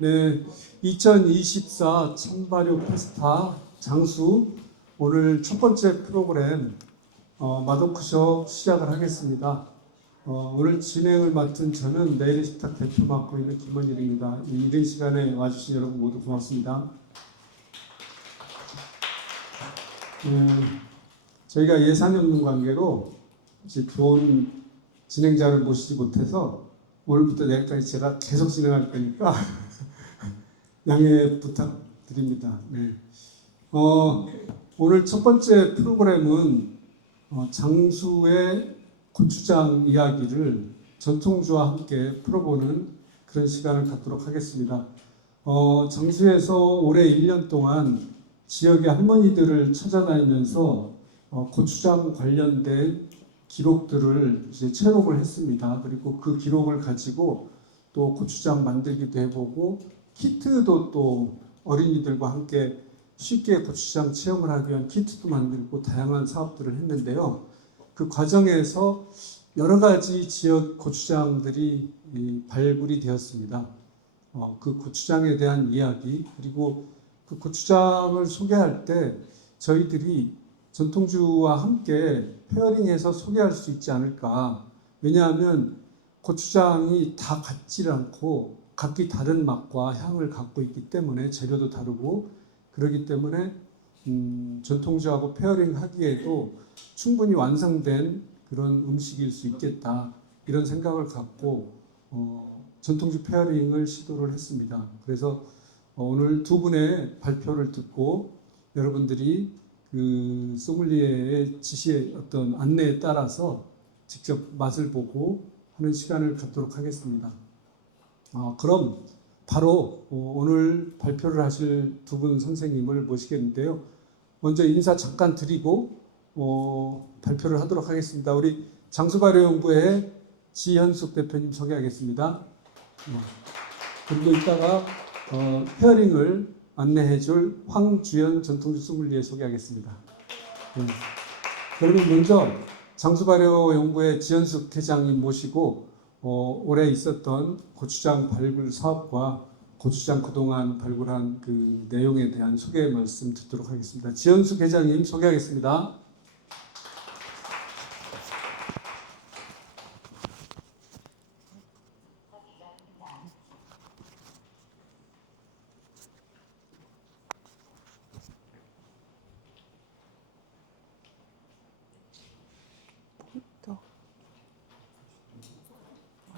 네, 2024 찬발효 페스타 장수 오늘 첫 번째 프로그램 맛오크숍 시작을 하겠습니다. 오늘 진행을 맡은 저는 내일 식탁 대표 맡고 있는 김원일입니다. 이 이른 시간에 와주신 여러분 모두 고맙습니다. 저희가 예산이 없는 관계로 이제 좋은 진행자를 모시지 못해서 오늘부터 내일까지 제가 계속 진행할 거니까 양해 부탁드립니다. 네. 오늘 첫 번째 프로그램은 장수의 고추장 이야기를 전통주와 함께 풀어보는 그런 시간을 갖도록 하겠습니다. 장수에서 올해 1년 동안 지역의 할머니들을 찾아다니면서 고추장 관련된 기록들을 이제 채록을 했습니다. 그리고 그 기록을 가지고 또 고추장 만들기도 해보고 키트도 또 어린이들과 함께 쉽게 고추장 체험을 하기 위한 키트도 만들고 다양한 사업들을 했는데요. 그 과정에서 여러 가지 지역 고추장들이 발굴이 되었습니다. 그 고추장에 대한 이야기, 그리고 그 고추장을 소개할 때 저희들이 전통주와 함께 페어링해서 소개할 수 있지 않을까. 왜냐하면 고추장이 다 같지 않고 각기 다른 맛과 향을 갖고 있기 때문에 재료도 다르고 그러기 때문에 전통주하고 페어링 하기에도 충분히 완성된 그런 음식일 수 있겠다 이런 생각을 갖고 전통주 페어링을 시도를 했습니다. 그래서 오늘 두 분의 발표를 듣고 여러분들이 그 소믈리에의 지시의 어떤 안내에 따라서 직접 맛을 보고 하는 시간을 갖도록 하겠습니다. 그럼 바로 오늘 발표를 하실 두 분 선생님을 모시겠는데요. 먼저 인사 잠깐 드리고 발표를 하도록 하겠습니다. 우리 장수발효연구회 지현숙 대표님 소개하겠습니다. 그리고 이따가 페어링을 안내해줄 황주연 전통주 소믈리에 소개하겠습니다. 그러면 먼저 장수발효연구회 지현숙 회장님 모시고 올해 있었던 고추장 발굴 사업과 고추장 그동안 발굴한 그 내용에 대한 소개 말씀 듣도록 하겠습니다. 지현숙 회장님 소개하겠습니다.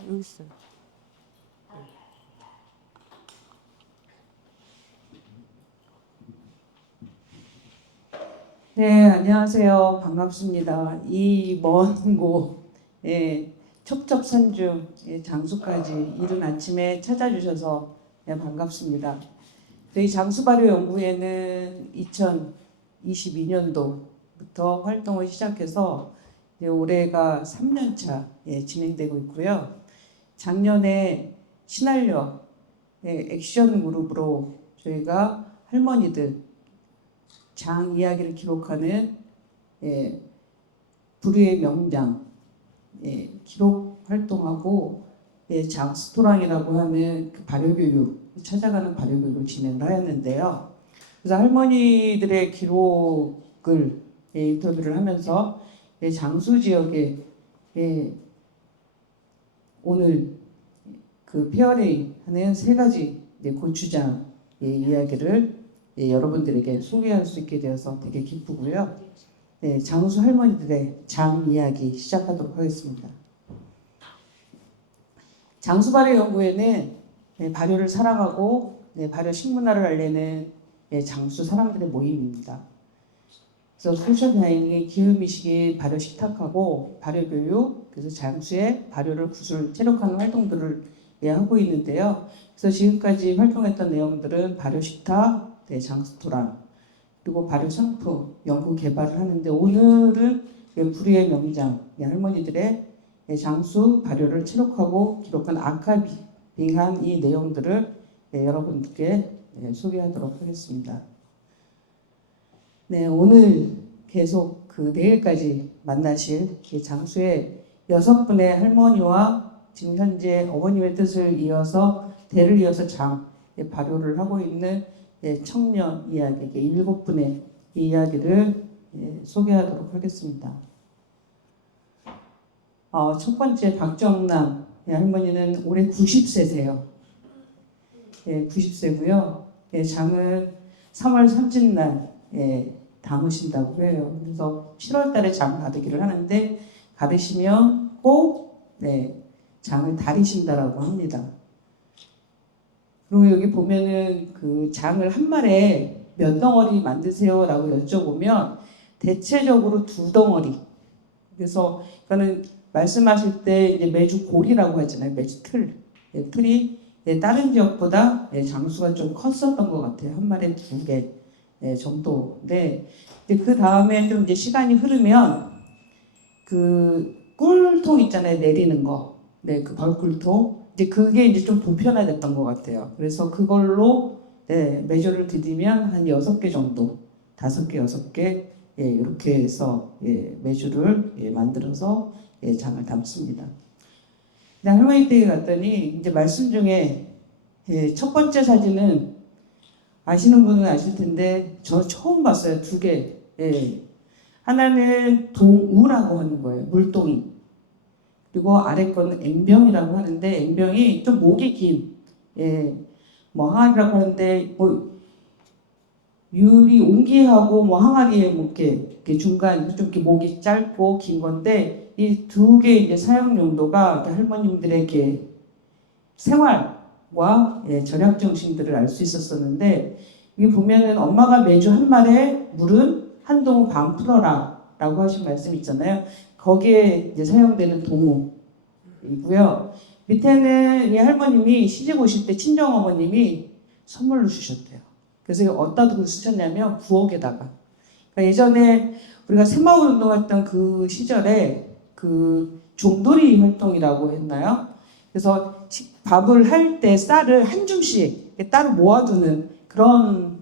여기 있어요. 네, 안녕하세요. 반갑습니다. 이 먼 곳, 첩첩산중 장수까지 이른 아침에 찾아주셔서 반갑습니다. 저희 장수발효연구회는 2022년도부터 활동을 시작해서 올해가 3년차 진행되고 있고요. 작년에 신한력 액션 그룹으로 저희가 할머니들 장 이야기를 기록하는 불후의 명장 기록 활동하고 장스토랑이라고 하는 그 발효교육 찾아가는 발효교육을 진행을 하였는데요. 그래서 할머니들의 기록을 인터뷰를 하면서 장수 지역에 오늘 그 페어링 하는 세 가지 고추장 이야기를 여러분들에게 소개할 수 있게 되어서 되게 기쁘고요. 장수 할머니들의 장 이야기 시작하도록 하겠습니다. 장수발효연구회는 발효를 사랑하고 발효 식문화를 알리는 장수 사람들의 모임입니다. 그래서 소셜다이닝의 기후미식인 발효 식탁하고 발효 교육, 그래서 장수의 발효를 구슬 체력하는 활동들을 하고 있는데요. 그래서 지금까지 활동했던 내용들은 발효 식탁, 장스토랑, 그리고 발효 상품 연구 개발을 하는데 오늘은 불후의 명장 할머니들의 장수 발효를 체록하고 기록한 아카이빙한 이 내용들을 여러분들께 소개하도록 하겠습니다. 네, 오늘 계속 그 내일까지 만나실 장수의 6분의 할머니와 지금 현재 어머님의 뜻을 이어서 대를 이어서 장 발효를 하고 있는 청년 이야기, 7분의 이 이야기를 소개하도록 하겠습니다. 첫 번째 박정남 할머니는 올해 90세세요. 90세고요. 장은 3월 3일 담으신다고 해요. 그래서 7월 달에 장 가르기를 하는데 가르시면 꼭 장을 다리신다라고 합니다. 그리고 여기 보면은 그 장을 한 말에 몇 덩어리 만드세요라고 여쭤보면 대체적으로 2덩어리. 그래서 이거는 말씀하실 때 이제 매주 골이라고 하잖아요. 매주 틀. 틀이 다른 지역보다 장수가 좀 컸었던 것 같아요. 한 마리에 2개 정도인데 그 다음에 좀 이제 시간이 흐르면 그 꿀통 있잖아요. 내리는 거. 그 벌꿀통. 이제 그게 이제 좀 보편화됐던 것 같아요. 그래서 그걸로 메저를 드리면 한 6개 정도, 5개, 6개 이렇게 해서 메주를 만들어서 장을 담습니다. 할머니 댁에 갔더니 이제 말씀 중에 첫 번째 사진은 아시는 분은 아실 텐데 저 처음 봤어요. 2개. 하나는 동우라고 하는 거예요. 물동이. 그리고 아래 거는 앵병이라고 하는데 앵병이 좀 목이 긴 뭐 항아리라고 하는데 뭐 유리 옹기하고 뭐 항아리에 뭐 이렇게 중간 좀 이렇게 목이 짧고 긴 건데 이 2개 이제 사용 용도가 할머님들에게 생활과 절약 정신들을 알 수 있었었는데 여기 보면은 엄마가 매주 한 말에 물은 한 동우 반 풀어라라고 하신 말씀 있잖아요. 거기에 이제 사용되는 동우이고요. 밑에는 이 할머님이 시집 오실 때 친정 어머님이 선물로 주셨대요. 그래서 어디다 두고 쓰셨냐면 부엌에다가. 그러니까 예전에 우리가 새마을 운동했던 그 시절에 그 종돌이 활동이라고 했나요? 그래서 밥을 할 때 쌀을 한 줌씩 따로 모아두는 그런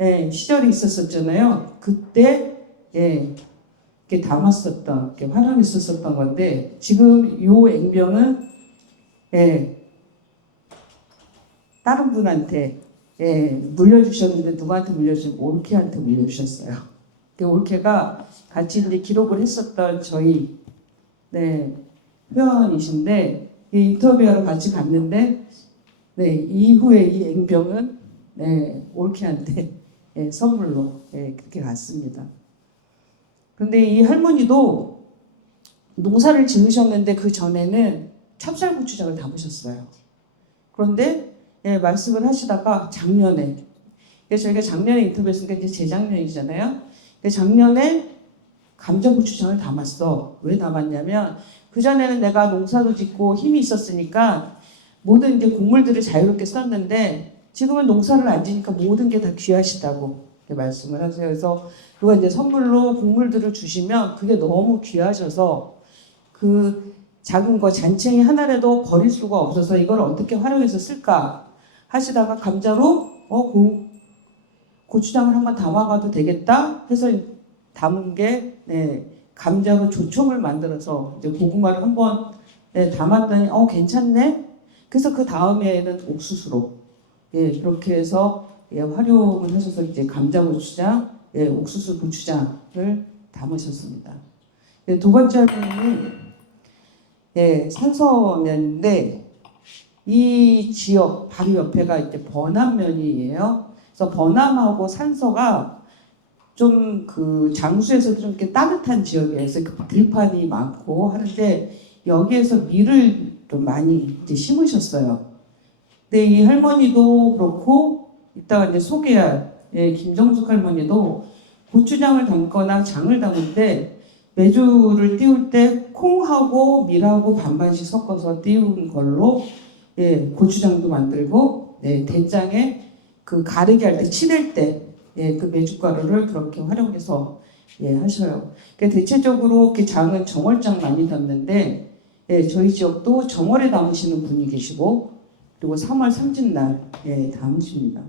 시절이 있었었잖아요. 그때 이렇게 담았었던, 이렇게 활용했었던 건데 지금 요 앵병은 다른 분한테 물려주셨는데 누구한테 물려주셨어요? 올케한테 물려주셨어요. 그 올케가 같이 이제 기록을 했었던 저희 회원이신데 인터뷰하러 같이 갔는데 이후에 이 앵병은 올케한테 선물로 그렇게 갔습니다. 그런데 이 할머니도 농사를 지으셨는데 그 전에는 찹쌀고추장을 담으셨어요. 그런데 말씀을 하시다가 작년에 저희가 작년에 인터뷰했으니까 이제 재작년이잖아요. 작년에 감자고추장을 담았어. 왜 담았냐면 그전에는 내가 농사도 짓고 힘이 있었으니까 모든 이제 곡물들을 자유롭게 썼는데 지금은 농사를 안 지니까 모든 게 다 귀하시다고 말씀을 하세요. 그래서 누가 이제 선물로 곡물들을 주시면 그게 너무 귀하셔서 그 작은 거 잔챙이 하나라도 버릴 수가 없어서 이걸 어떻게 활용해서 쓸까 하시다가 감자로 고추장을 한번 담아가도 되겠다 해서 담은 게 감자로 조청을 만들어서 이제 고구마를 한번 담았더니 괜찮네. 그래서 그 다음에는 옥수수로 그렇게 해서 활용을 하셔서 이제 감자 고추장, 옥수수 고추장을 담으셨습니다. 2번째 할머니는 산서면인데 이 지역 바로 옆에가 이제 번암면이에요. 그래서 번암하고 산서가 좀 그 장수에서도 좀 이렇게 따뜻한 지역이에요. 그래서 그 들판이 많고 하는데 여기에서 밀을 좀 많이 이제 심으셨어요. 근데 이 할머니도 그렇고 이따가 이제 소개할 김정숙 할머니도 고추장을 담거나 장을 담을 때 메주를 띄울 때 콩하고 밀하고 반반씩 섞어서 띄운 걸로 고추장도 만들고 된장에 그 가르기 할 때 치댈 때 그 메주가루를 그렇게 활용해서 하셔요. 그러니까 대체적으로 이렇게 장은 정월장 많이 담는데 저희 지역도 정월에 담으시는 분이 계시고 그리고 3월 3일 담으십니다.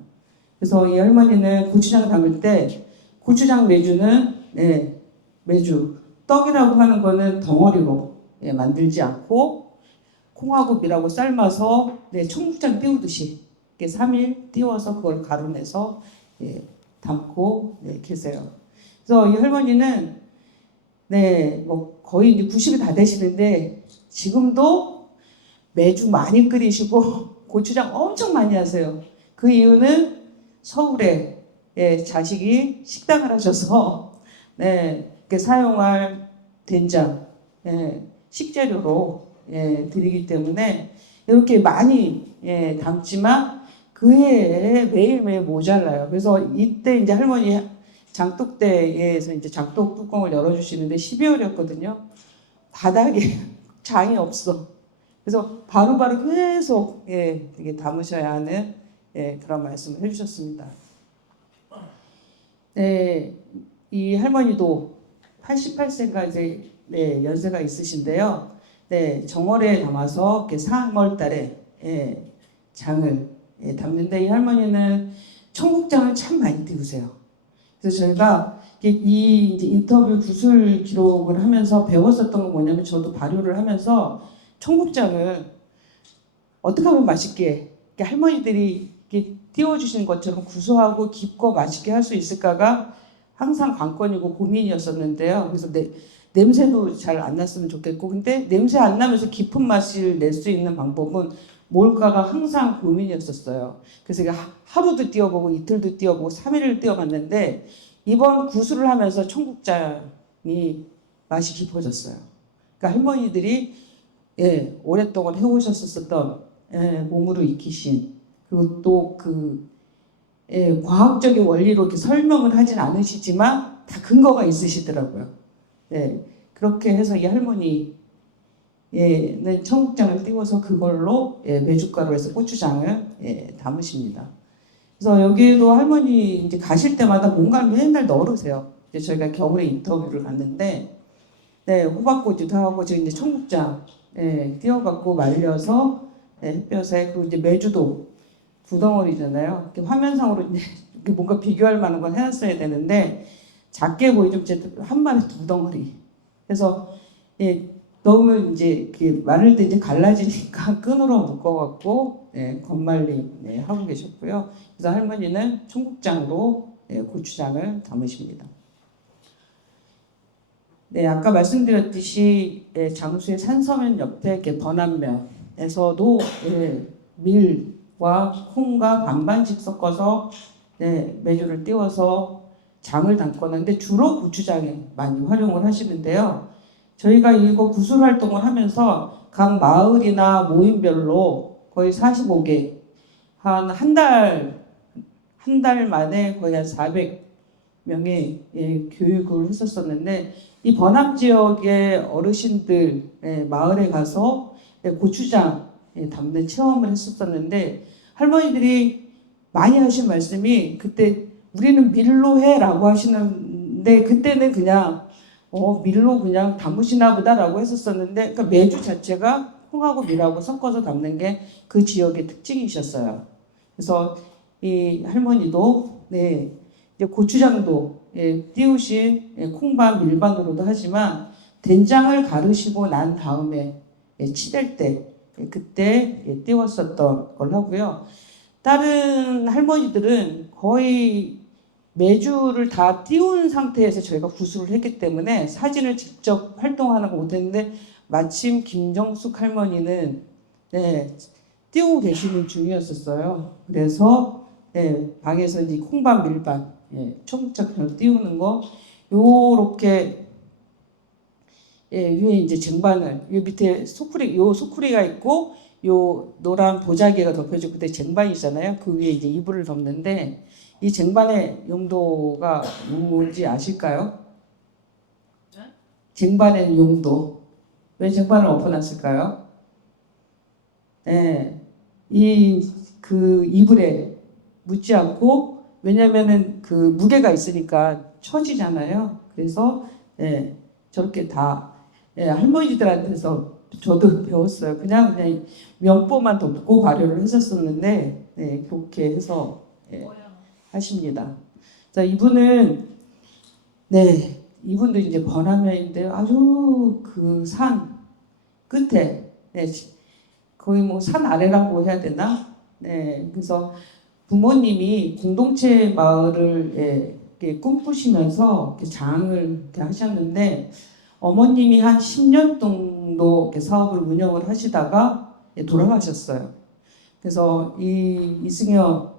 그래서 이 할머니는 고추장 담을 때 고추장 메주는 메주 떡이라고 하는 거는 덩어리로 만들지 않고 콩하고 밀하고 삶아서 청국장 띄우듯이 이렇게 3일 띄워서 그걸 가루내서 담고 계세요. 그래서 이 할머니는 뭐 거의 이제 90이 다 되시는데 지금도 매주 많이 끓이시고 고추장 엄청 많이 하세요. 그 이유는 서울에 자식이 식당을 하셔서 이렇게 사용할 된장 식재료로 드리기 때문에 이렇게 많이 담지만 그 해에 매일매일 모자라요. 그래서 이때 이제 할머니 장독대에서 이제 장독 뚜껑을 열어주시는데 12월이었거든요. 바닥에 장이 없어. 그래서 바로바로 계속 이게 담으셔야 하는 그런 말씀을 해주셨습니다. 이 할머니도 88세가 이제 연세가 있으신데요. 정월에 담아서 이렇게 3월달에 장을 담는데 이 할머니는 청국장을 참 많이 띄우세요. 그래서 저희가 이 이제 인터뷰 구술 기록을 하면서 배웠었던 건 뭐냐면 저도 발효를 하면서 청국장을 어떻게 하면 맛있게 할머니들이 이렇게 띄워주시는 것처럼 구수하고 깊고 맛있게 할 수 있을까가 항상 관건이고 고민이었었는데요. 그래서 냄새도 잘 안 났으면 좋겠고 근데 냄새 안 나면서 깊은 맛을 낼 수 있는 방법은 뭘까가 항상 고민이었었어요. 그래서 하루도 띄워보고 이틀도 띄워보고 3일을 띄워봤는데 이번 구술을 하면서 청국장이 맛이 깊어졌어요. 그러니까 할머니들이 오랫동안 해오셨었던 몸으로 익히신 그리고 또 과학적인 원리로 이렇게 설명을 하진 않으시지만 다 근거가 있으시더라고요. 그렇게 해서 이 할머니는 청국장을 띄워서 그걸로 메주가루에서 고추장을 담으십니다. 그래서 여기에도 할머니 이제 가실 때마다 뭔가를 맨날 넣으세요. 이제 저희가 겨울에 인터뷰를 갔는데, 호박꼬지도 하고 지금 이제 청국장 띄워갖고 말려서 햇볕에 그리고 이제 메주도 두 덩어리잖아요. 이렇게 화면상으로 이제 뭔가 비교할 만한 건 해놨어야 되는데 작게 보이죠. 한 마리 두 덩어리. 그래서 너무 이제 이렇게 마를 때 이제 갈라지니까 끈으로 묶어갖고 건말림 하고 계셨고요. 그래서 할머니는 청국장으로 고추장을 담으십니다. 아까 말씀드렸듯이 장수의 산서면 옆에 이렇게 번안면에서도 밀과 콩과 반반씩 섞어서 메주를 띄워서 장을 담거나 근데 주로 고추장에 많이 활용을 하시는데요. 저희가 이거 구술 활동을 하면서 각 마을이나 모임별로 거의 45개 한 달 만에 거의 한 400명의 교육을 했었었는데 이 번암 지역의 어르신들 마을에 가서 고추장 담는 체험을 했었었는데 할머니들이 많이 하신 말씀이 그때 우리는 밀로 해라고 하시는데 그때는 그냥 밀로 그냥 담으시나 보다라고 했었었는데 그러니까 메주 자체가 콩하고 밀하고 섞어서 담는 게 그 지역의 특징이셨어요. 그래서 이 할머니도 이제 고추장도 띄우신 콩반 밀반으로도 하지만 된장을 가르시고 난 다음에 치댈 때 그때 띄웠었던 걸 하고요. 다른 할머니들은 거의 메주를 다 띄운 상태에서 저희가 구술을 했기 때문에 사진을 직접 활동하는 거 못했는데 마침 김정숙 할머니는 띄우고 계시는 중이었었어요. 그래서 방에서 이제 콩반 밀반 청국장 띄우는 거 요렇게 위에 이제 쟁반을 요 밑에 소쿠리가 있고 요 노란 보자기가 덮여지고 그때 쟁반이잖아요. 그 위에 이제 이불을 덮는데 이 쟁반의 용도가 뭔지 아실까요? 쟁반의 용도. 왜 쟁반을 엎어놨을까요? 그 이불에 묻지 않고 왜냐면은 그 무게가 있으니까 처지잖아요. 그래서 저렇게 다 할머니들한테서 저도 배웠어요. 그냥 면보만 덮고 발효를 했었었는데 그렇게 해서 하십니다. 자, 이분은 이분도 이제 번화면인데 아주 그 산 끝에 거의 뭐 산 아래라고 해야 되나? 네, 그래서 부모님이 공동체 마을을 이렇게 꿈꾸시면서 이렇게 장을 이렇게 하셨는데 어머님이 한 10년 정도 이렇게 사업을 운영을 하시다가 돌아가셨어요. 그래서 이 이승엽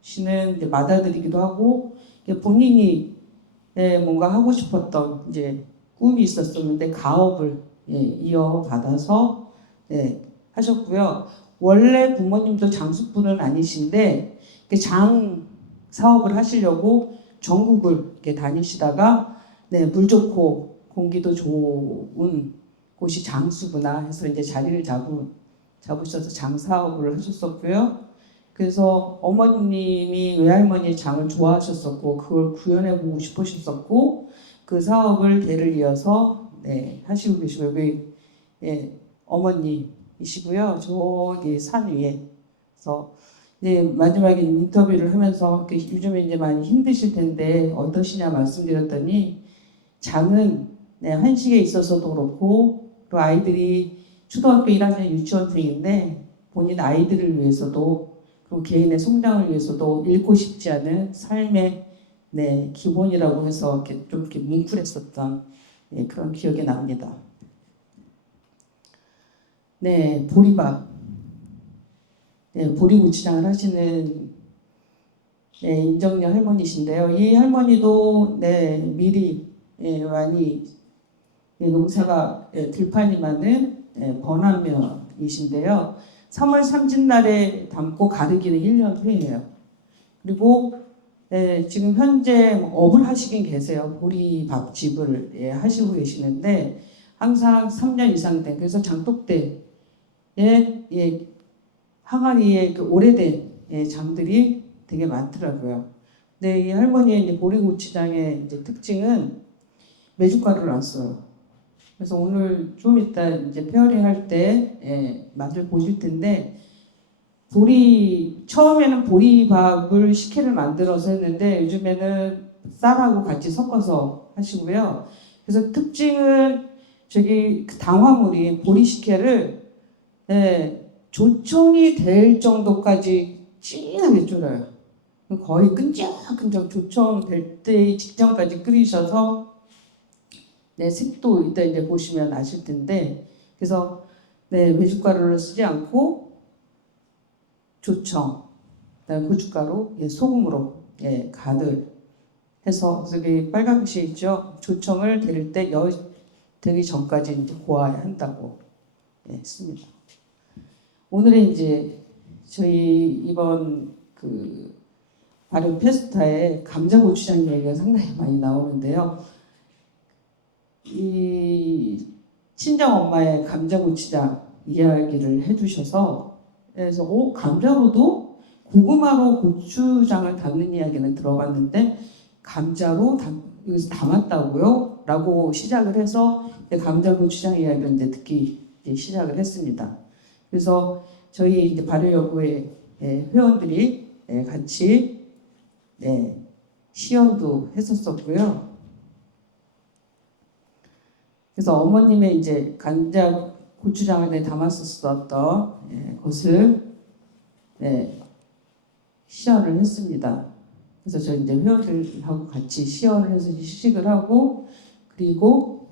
씨는 이제 맏아들이기도 하고 본인이 뭔가 하고 싶었던 이제 꿈이 있었었는데 가업을 이어받아서 하셨고요. 원래 부모님도 장수꾼은 아니신데 장 사업을 하시려고 전국을 이렇게 다니시다가 물 좋고 공기도 좋은 곳이 장수구나 해서 이제 자리를 잡으셔서 장 사업을 하셨었고요. 그래서 어머님이 외할머니의 장을 좋아하셨었고 그걸 구현해 보고 싶으셨었고 그 사업을 대를 이어서 하시고 계시고 여기 어머니이시고요. 저기 산 위에. 그래서 마지막에 인터뷰를 하면서 요즘에 이제 많이 힘드실 텐데 어떠시냐 말씀드렸더니 장은 한식에 있어서도 그렇고 또 아이들이 초등학교 1학년 유치원생인데 본인 아이들을 위해서도 그리고 개인의 성장을 위해서도 잃고 싶지 않은 삶의 기본이라고 해서 좀 이렇게 뭉클했었던 그런 기억이 납니다. 보리밥. 보리고추장을 하시는 임정녀 할머니신데요. 이 할머니도 미리 많이 농사가 들판이 많은 번안면이신데요. 3월 삼진날에 담고 가르기는 1년 후에요. 그리고 지금 현재 업을 하시긴 계세요. 보리밥집을 하시고 계시는데 항상 3년 이상 된 그래서 장독대에 항아리에 그 오래된 장들이 되게 많더라고요. 근데 이 할머니의 이제 보리고추장의 이제 특징은 메주가루를 안 써요. 그래서 오늘 좀 이따 이제 페어링 할 때 맛을 보실 텐데 처음에는 보리밥을 식혜를 만들어서 했는데 요즘에는 쌀하고 같이 섞어서 하시고요. 그래서 특징은 저기 당화물이 보리 식혜를 조청이 될 정도까지 진하게 졸여요. 거의 끈적끈적 조청 될 때 직전까지 끓이셔서 색도 이따 이제 보시면 아실 텐데 그래서 메주가루를 쓰지 않고 조청, 그다음에 고춧가루, 소금으로 간을 해서 여기 빨간빛이 있죠. 조청을 데릴 때 되기 전까지 이제 고아야 한다고 했습니다. 오늘은 이제 저희 이번 그 발효 페스타에 감자고추장 얘기가 상당히 많이 나오는데요. 이 친정 엄마의 감자고추장 이야기를 해주셔서 그래서 감자로도 고구마로 고추장을 담는 이야기는 들어봤는데 감자로 여기서 담았다고요? 라고 시작을 해서 감자고추장 이야기를 이제 듣기 시작을 했습니다. 그래서 저희 이제 발효연구회 회원들이 같이 시연도 했었었고요. 그래서 어머님의 이제 감자 고추장을 담았었던 것을 시연을 했습니다. 그래서 저희 이제 회원들하고 같이 시연을 해서 시식을 하고 그리고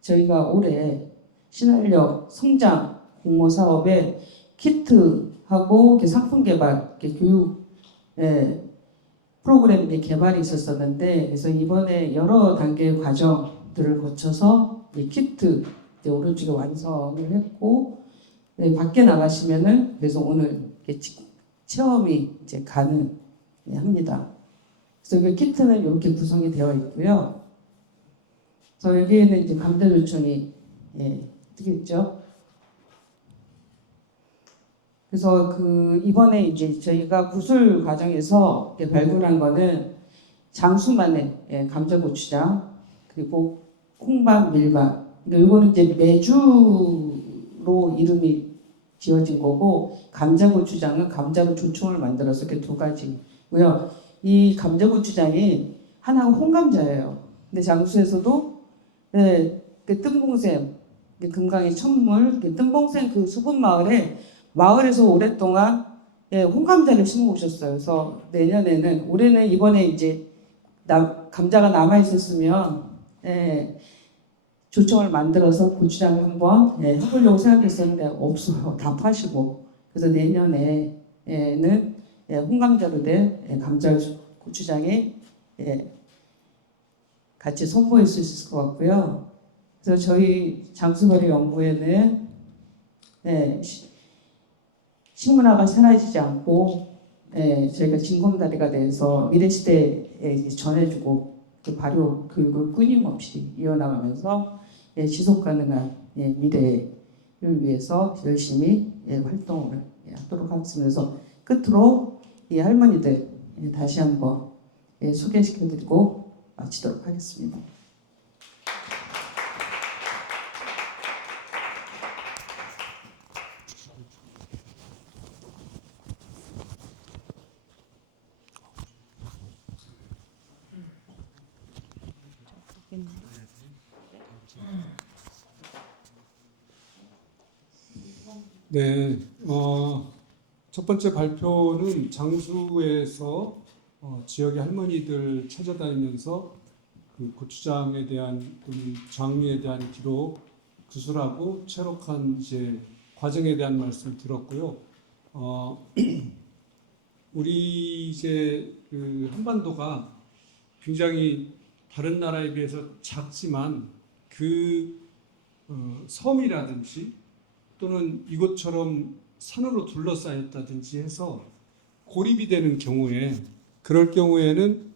저희가 올해 신활력 성장 공모 사업에 키트하고 상품 개발, 교육 프로그램 개발이 있었었는데 그래서 이번에 여러 단계의 과정들을 거쳐서 키트 오른쪽에 완성을 했고 밖에 나가시면은 그래서 오늘 체험이 이제 가능합니다. 그래서 그 키트는 이렇게 구성이 되어 있고요. 그래서 여기에는 이제 감자 조청이 뜨겠죠. 그래서 이번에 이제 저희가 구술 과정에서 발굴한 거는 장수만의 감자고추장 그리고 콩밥, 밀밥. 이거는 이제 메주로 이름이 지어진 거고 감자고추장은 감자로 조청을 만들어서 이렇게 두 가지고요. 이 감자고추장이 하나가 홍감자예요. 근데 장수에서도 뜬봉샘, 금강의 천물, 뜬봉샘 그 수분 마을에서 오랫동안 홍감자를 심어 오셨어요. 그래서 내년에는 올해는 이번에 이제 감자가 남아 있었으면 조청을 만들어서 고추장을 한번 해보려고 생각했었는데 없어요. 다 파시고. 그래서 내년에는 홍감자로 된 감자 고추장에 같이 선보일 수 있을 것 같고요. 그래서 저희 장수거리 연구에는 식문화가 사라지지 않고 저희가 징검다리가 돼서 미래 시대에 전해주고 그 발효 교육을 끊임없이 이어나가면서 지속 가능한 미래를 위해서 열심히 활동을 하도록 하겠습니다. 그래서 끝으로 이 할머니들 다시 한번 소개시켜드리고 마치도록 하겠습니다. 네, 첫 번째 발표는 장수에서 지역의 할머니들 찾아다니면서 그 고추장에 대한 또는 장류에 대한 기록, 구술하고 체록한 이제 과정에 대한 말씀 들었고요. 우리 이제 그 한반도가 굉장히 다른 나라에 비해서 작지만 그 섬이라든지 또는 이곳처럼 산으로 둘러싸였다든지 해서 고립이 되는 경우에 그럴 경우에는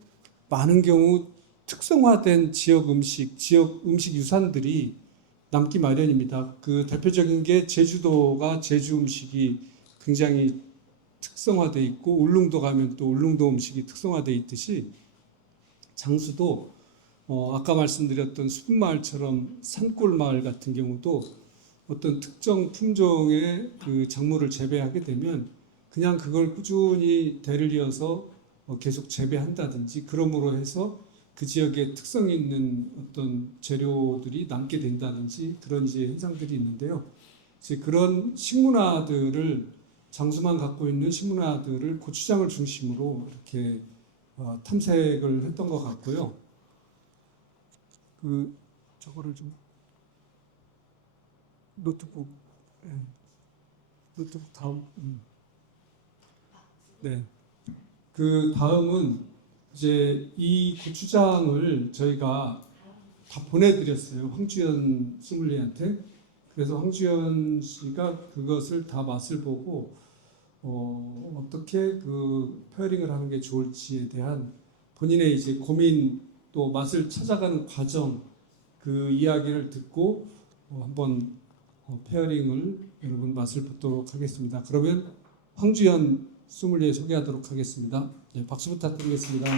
많은 경우 특성화된 지역 음식 유산들이 남기 마련입니다. 그 대표적인 게 제주도가 제주 음식이 굉장히 특성화돼 있고 울릉도 가면 또 울릉도 음식이 특성화돼 있듯이 장수도 아까 말씀드렸던 수분마을처럼 산골마을 같은 경우도 어떤 특정 품종의 그 작물을 재배하게 되면 그냥 그걸 꾸준히 대를 이어서 계속 재배한다든지 그러므로 해서 그 지역에 특성 있는 어떤 재료들이 남게 된다든지 그런 이제 현상들이 있는데요. 이제 그런 식문화들을 장수만 갖고 있는 식문화들을 고추장을 중심으로 이렇게 탐색을 했던 것 같고요. 그 저거를 좀 노트북 다음 네. 그 다음은 이제 이 고추장을 저희가 다 보내드렸어요. 황주연 소믈리에한테. 그래서 황주연 씨가 그것을 다 맛을 보고 어떻게 그 페어링을 하는 게 좋을지에 대한 본인의 이제 고민 또 맛을 찾아가는 과정 그 이야기를 듣고 한번 페어링을 여러분 맛을 보도록 하겠습니다. 그러면 황주연 소믈리에 소개하도록 하겠습니다. 네, 박수 부탁드리겠습니다.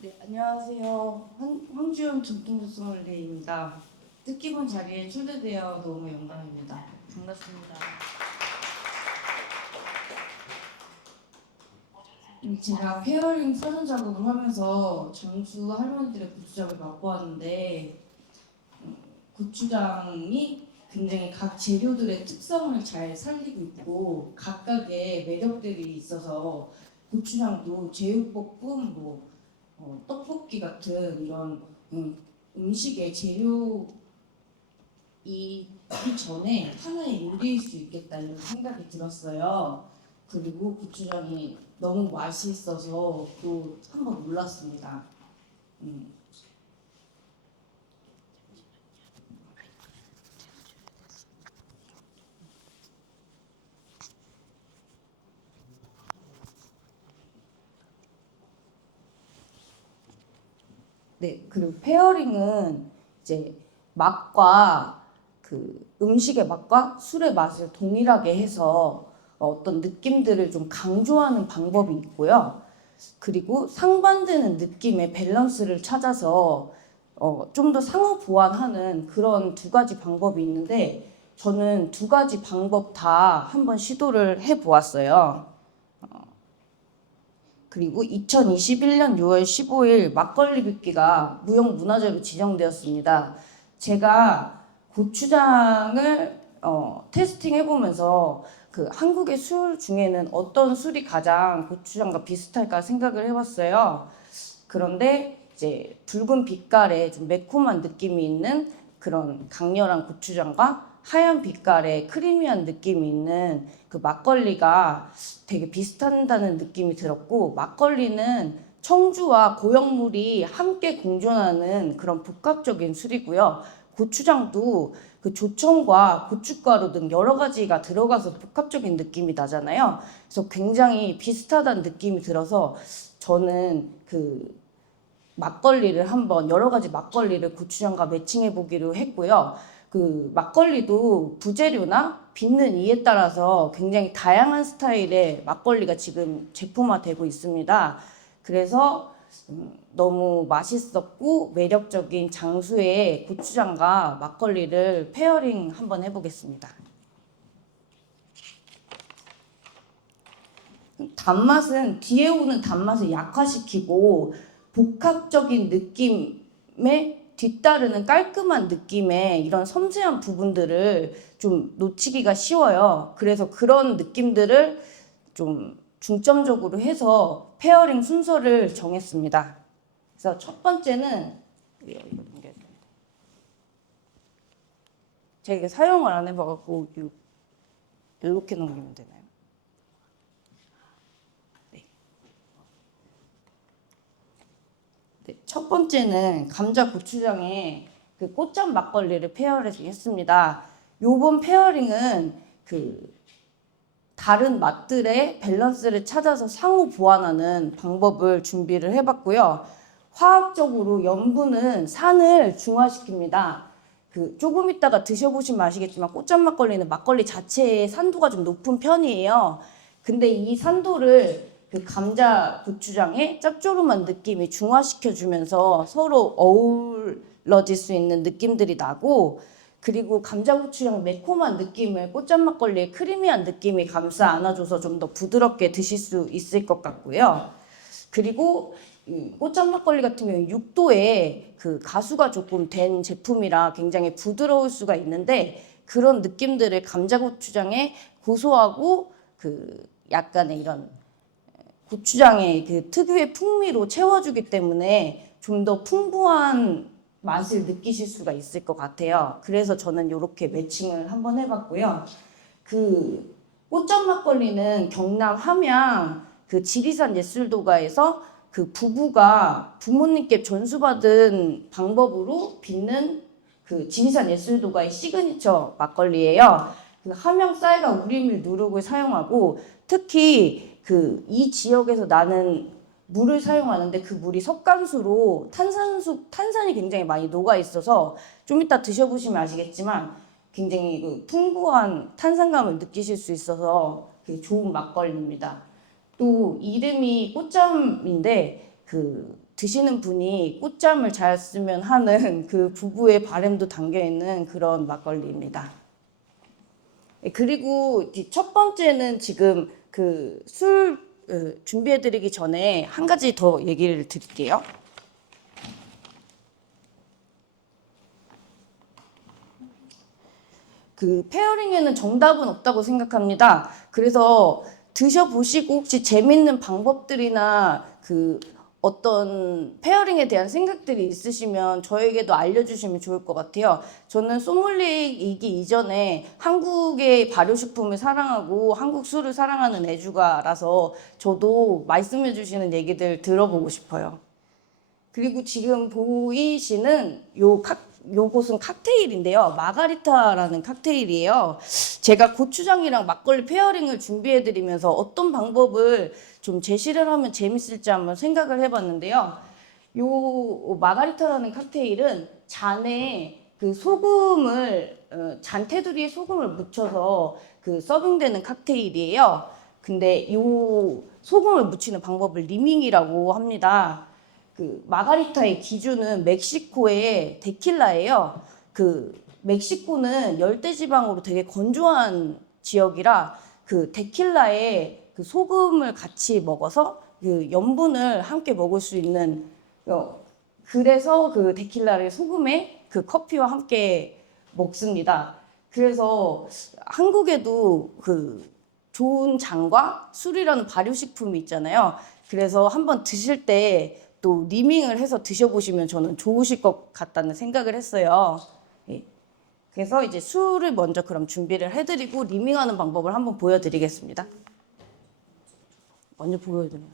네, 안녕하세요. 황주연 전통주 소믈리에입니다. 뜻깊은 자리에 초대되어 너무 영광입니다. 반갑습니다. 제가 페어링 사전 작업을 하면서 장수 할머니들의 고추장을 맛보았는데 고추장이 굉장히 각 재료들의 특성을 잘 살리고 있고 각각의 매력들이 있어서 고추장도 제육볶음, 떡볶이 같은 이런 음식의 재료이기 전에 하나의 요리일 수 있겠다 이런 생각이 들었어요. 그리고 고추장이 너무 맛있어서 또 한번 놀랐습니다. 네, 그리고 페어링은 이제 맛과 그 음식의 맛과 술의 맛을 동일하게 해서 어떤 느낌들을 좀 강조하는 방법이 있고요. 그리고 상반되는 느낌의 밸런스를 찾아서 좀 더 상호 보완하는 그런 두 가지 방법이 있는데 저는 두 가지 방법 다 한번 시도를 해보았어요. 그리고 2021년 6월 15일 막걸리 빚기가 무형문화재로 지정되었습니다. 제가 고추장을 테스팅 해보면서 그 한국의 술 중에는 어떤 술이 가장 고추장과 비슷할까 생각을 해봤어요. 그런데 이제 붉은 빛깔에 좀 매콤한 느낌이 있는 그런 강렬한 고추장과 하얀 빛깔의 크리미한 느낌이 있는 그 막걸리가 되게 비슷한다는 느낌이 들었고, 막걸리는 청주와 고형물이 함께 공존하는 그런 복합적인 술이고요. 고추장도 그 조청과 고춧가루 등 여러 가지가 들어가서 복합적인 느낌이 나잖아요. 그래서 굉장히 비슷하다는 느낌이 들어서 저는 그 막걸리를 한번 여러 가지 막걸리를 고추장과 매칭해 보기로 했고요. 그 막걸리도 부재료나 빚는 이에 따라서 굉장히 다양한 스타일의 막걸리가 지금 제품화되고 있습니다. 그래서 너무 맛있었고 매력적인 장수의 고추장과 막걸리를 페어링 한번 해보겠습니다. 단맛은 뒤에 오는 단맛을 약화시키고 복합적인 느낌에 뒤따르는 깔끔한 느낌의 이런 섬세한 부분들을 좀 놓치기가 쉬워요. 그래서 그런 느낌들을 좀 중점적으로 해서 페어링 순서를 정했습니다. 그래서 첫 번째는 제가 이게 사용을 안 해봐갖고 이렇게 넘기면 되나요? 네, 첫 번째는 감자 고추장에 그 꽃잠 막걸리를 페어링 했습니다. 요번 페어링은 그 다른 맛들의 밸런스를 찾아서 상호 보완하는 방법을 준비를 해봤고요. 화학적으로 염분은 산을 중화시킵니다. 그 조금 있다가 드셔보시면 아시겠지만 꽃잠 막걸리는 막걸리 자체의 산도가 좀 높은 편이에요. 근데 이 산도를 그 감자 고추장의 짭조름한 느낌이 중화시켜주면서 서로 어우러질 수 있는 느낌들이 나고, 그리고 감자 고추장 매콤한 느낌을 꽃잠 막걸리의 크리미한 느낌이 감싸 안아줘서 좀 더 부드럽게 드실 수 있을 것 같고요. 그리고 꽃잠 막걸리 같은 경우에 6도에 그 가수가 조금 된 제품이라 굉장히 부드러울 수가 있는데, 그런 느낌들을 감자 고추장의 고소하고 그 약간의 이런 고추장의 그 특유의 풍미로 채워주기 때문에 좀 더 풍부한 맛을 느끼실 수가 있을 것 같아요. 그래서 저는 이렇게 매칭을 한번 해봤고요. 그 꽃잠 막걸리는 경남 함양 그 지리산 예술도가에서 그 부부가 부모님께 전수받은 방법으로 빚는 그 지리산 예술도가의 시그니처 막걸리예요. 그 함양 쌀과 우리밀 누룩을 사용하고, 특히 그 이 지역에서 나는 물을 사용하는데 그 물이 석간수로 탄산이 굉장히 많이 녹아 있어서 좀 이따 드셔보시면 아시겠지만 굉장히 그 풍부한 탄산감을 느끼실 수 있어서 좋은 막걸리입니다. 또 이름이 꽃잠인데 그 드시는 분이 꽃잠을 잘 쓰면 하는 그 부부의 바람도 담겨 있는 그런 막걸리입니다. 그리고 첫 번째는 지금 그 술 준비해드리기 전에 한 가지 더 얘기를 드릴게요. 그 페어링에는 정답은 없다고 생각합니다. 그래서 드셔보시고 혹시 재밌는 방법들이나 그 어떤 페어링에 대한 생각들이 있으시면 저에게도 알려주시면 좋을 것 같아요. 저는 소믈리에이기 이전에 한국의 발효식품을 사랑하고 한국 술을 사랑하는 애주가라서 저도 말씀해 주시는 얘기들 들어보고 싶어요. 그리고 지금 보이시는 요것은 칵테일인데요. 마가리타라는 칵테일이에요. 제가 고추장이랑 막걸리 페어링을 준비해드리면서 어떤 방법을 좀 제시를 하면 재밌을지 한번 생각을 해봤는데요. 요 마가리타라는 칵테일은 잔에 그 소금을 잔 테두리에 소금을 묻혀서 그 서빙되는 칵테일이에요. 근데 요 소금을 묻히는 방법을 리밍이라고 합니다. 그 마가리타의 기준은 멕시코의 데킬라예요. 그 멕시코는 열대지방으로 되게 건조한 지역이라 그 데킬라에 그 소금을 같이 먹어서 그 염분을 함께 먹을 수 있는 그래서 그 데킬라를 소금에 그 커피와 함께 먹습니다. 그래서 한국에도 그 좋은 장과 술이라는 발효식품이 있잖아요. 그래서 한번 드실 때 또 리밍을 해서 드셔보시면 저는 좋으실 것 같다는 생각을 했어요. 예. 그래서 이제 술을 먼저 그럼 준비를 해드리고 리밍하는 방법을 한번 보여드리겠습니다. 먼저 보여드려요.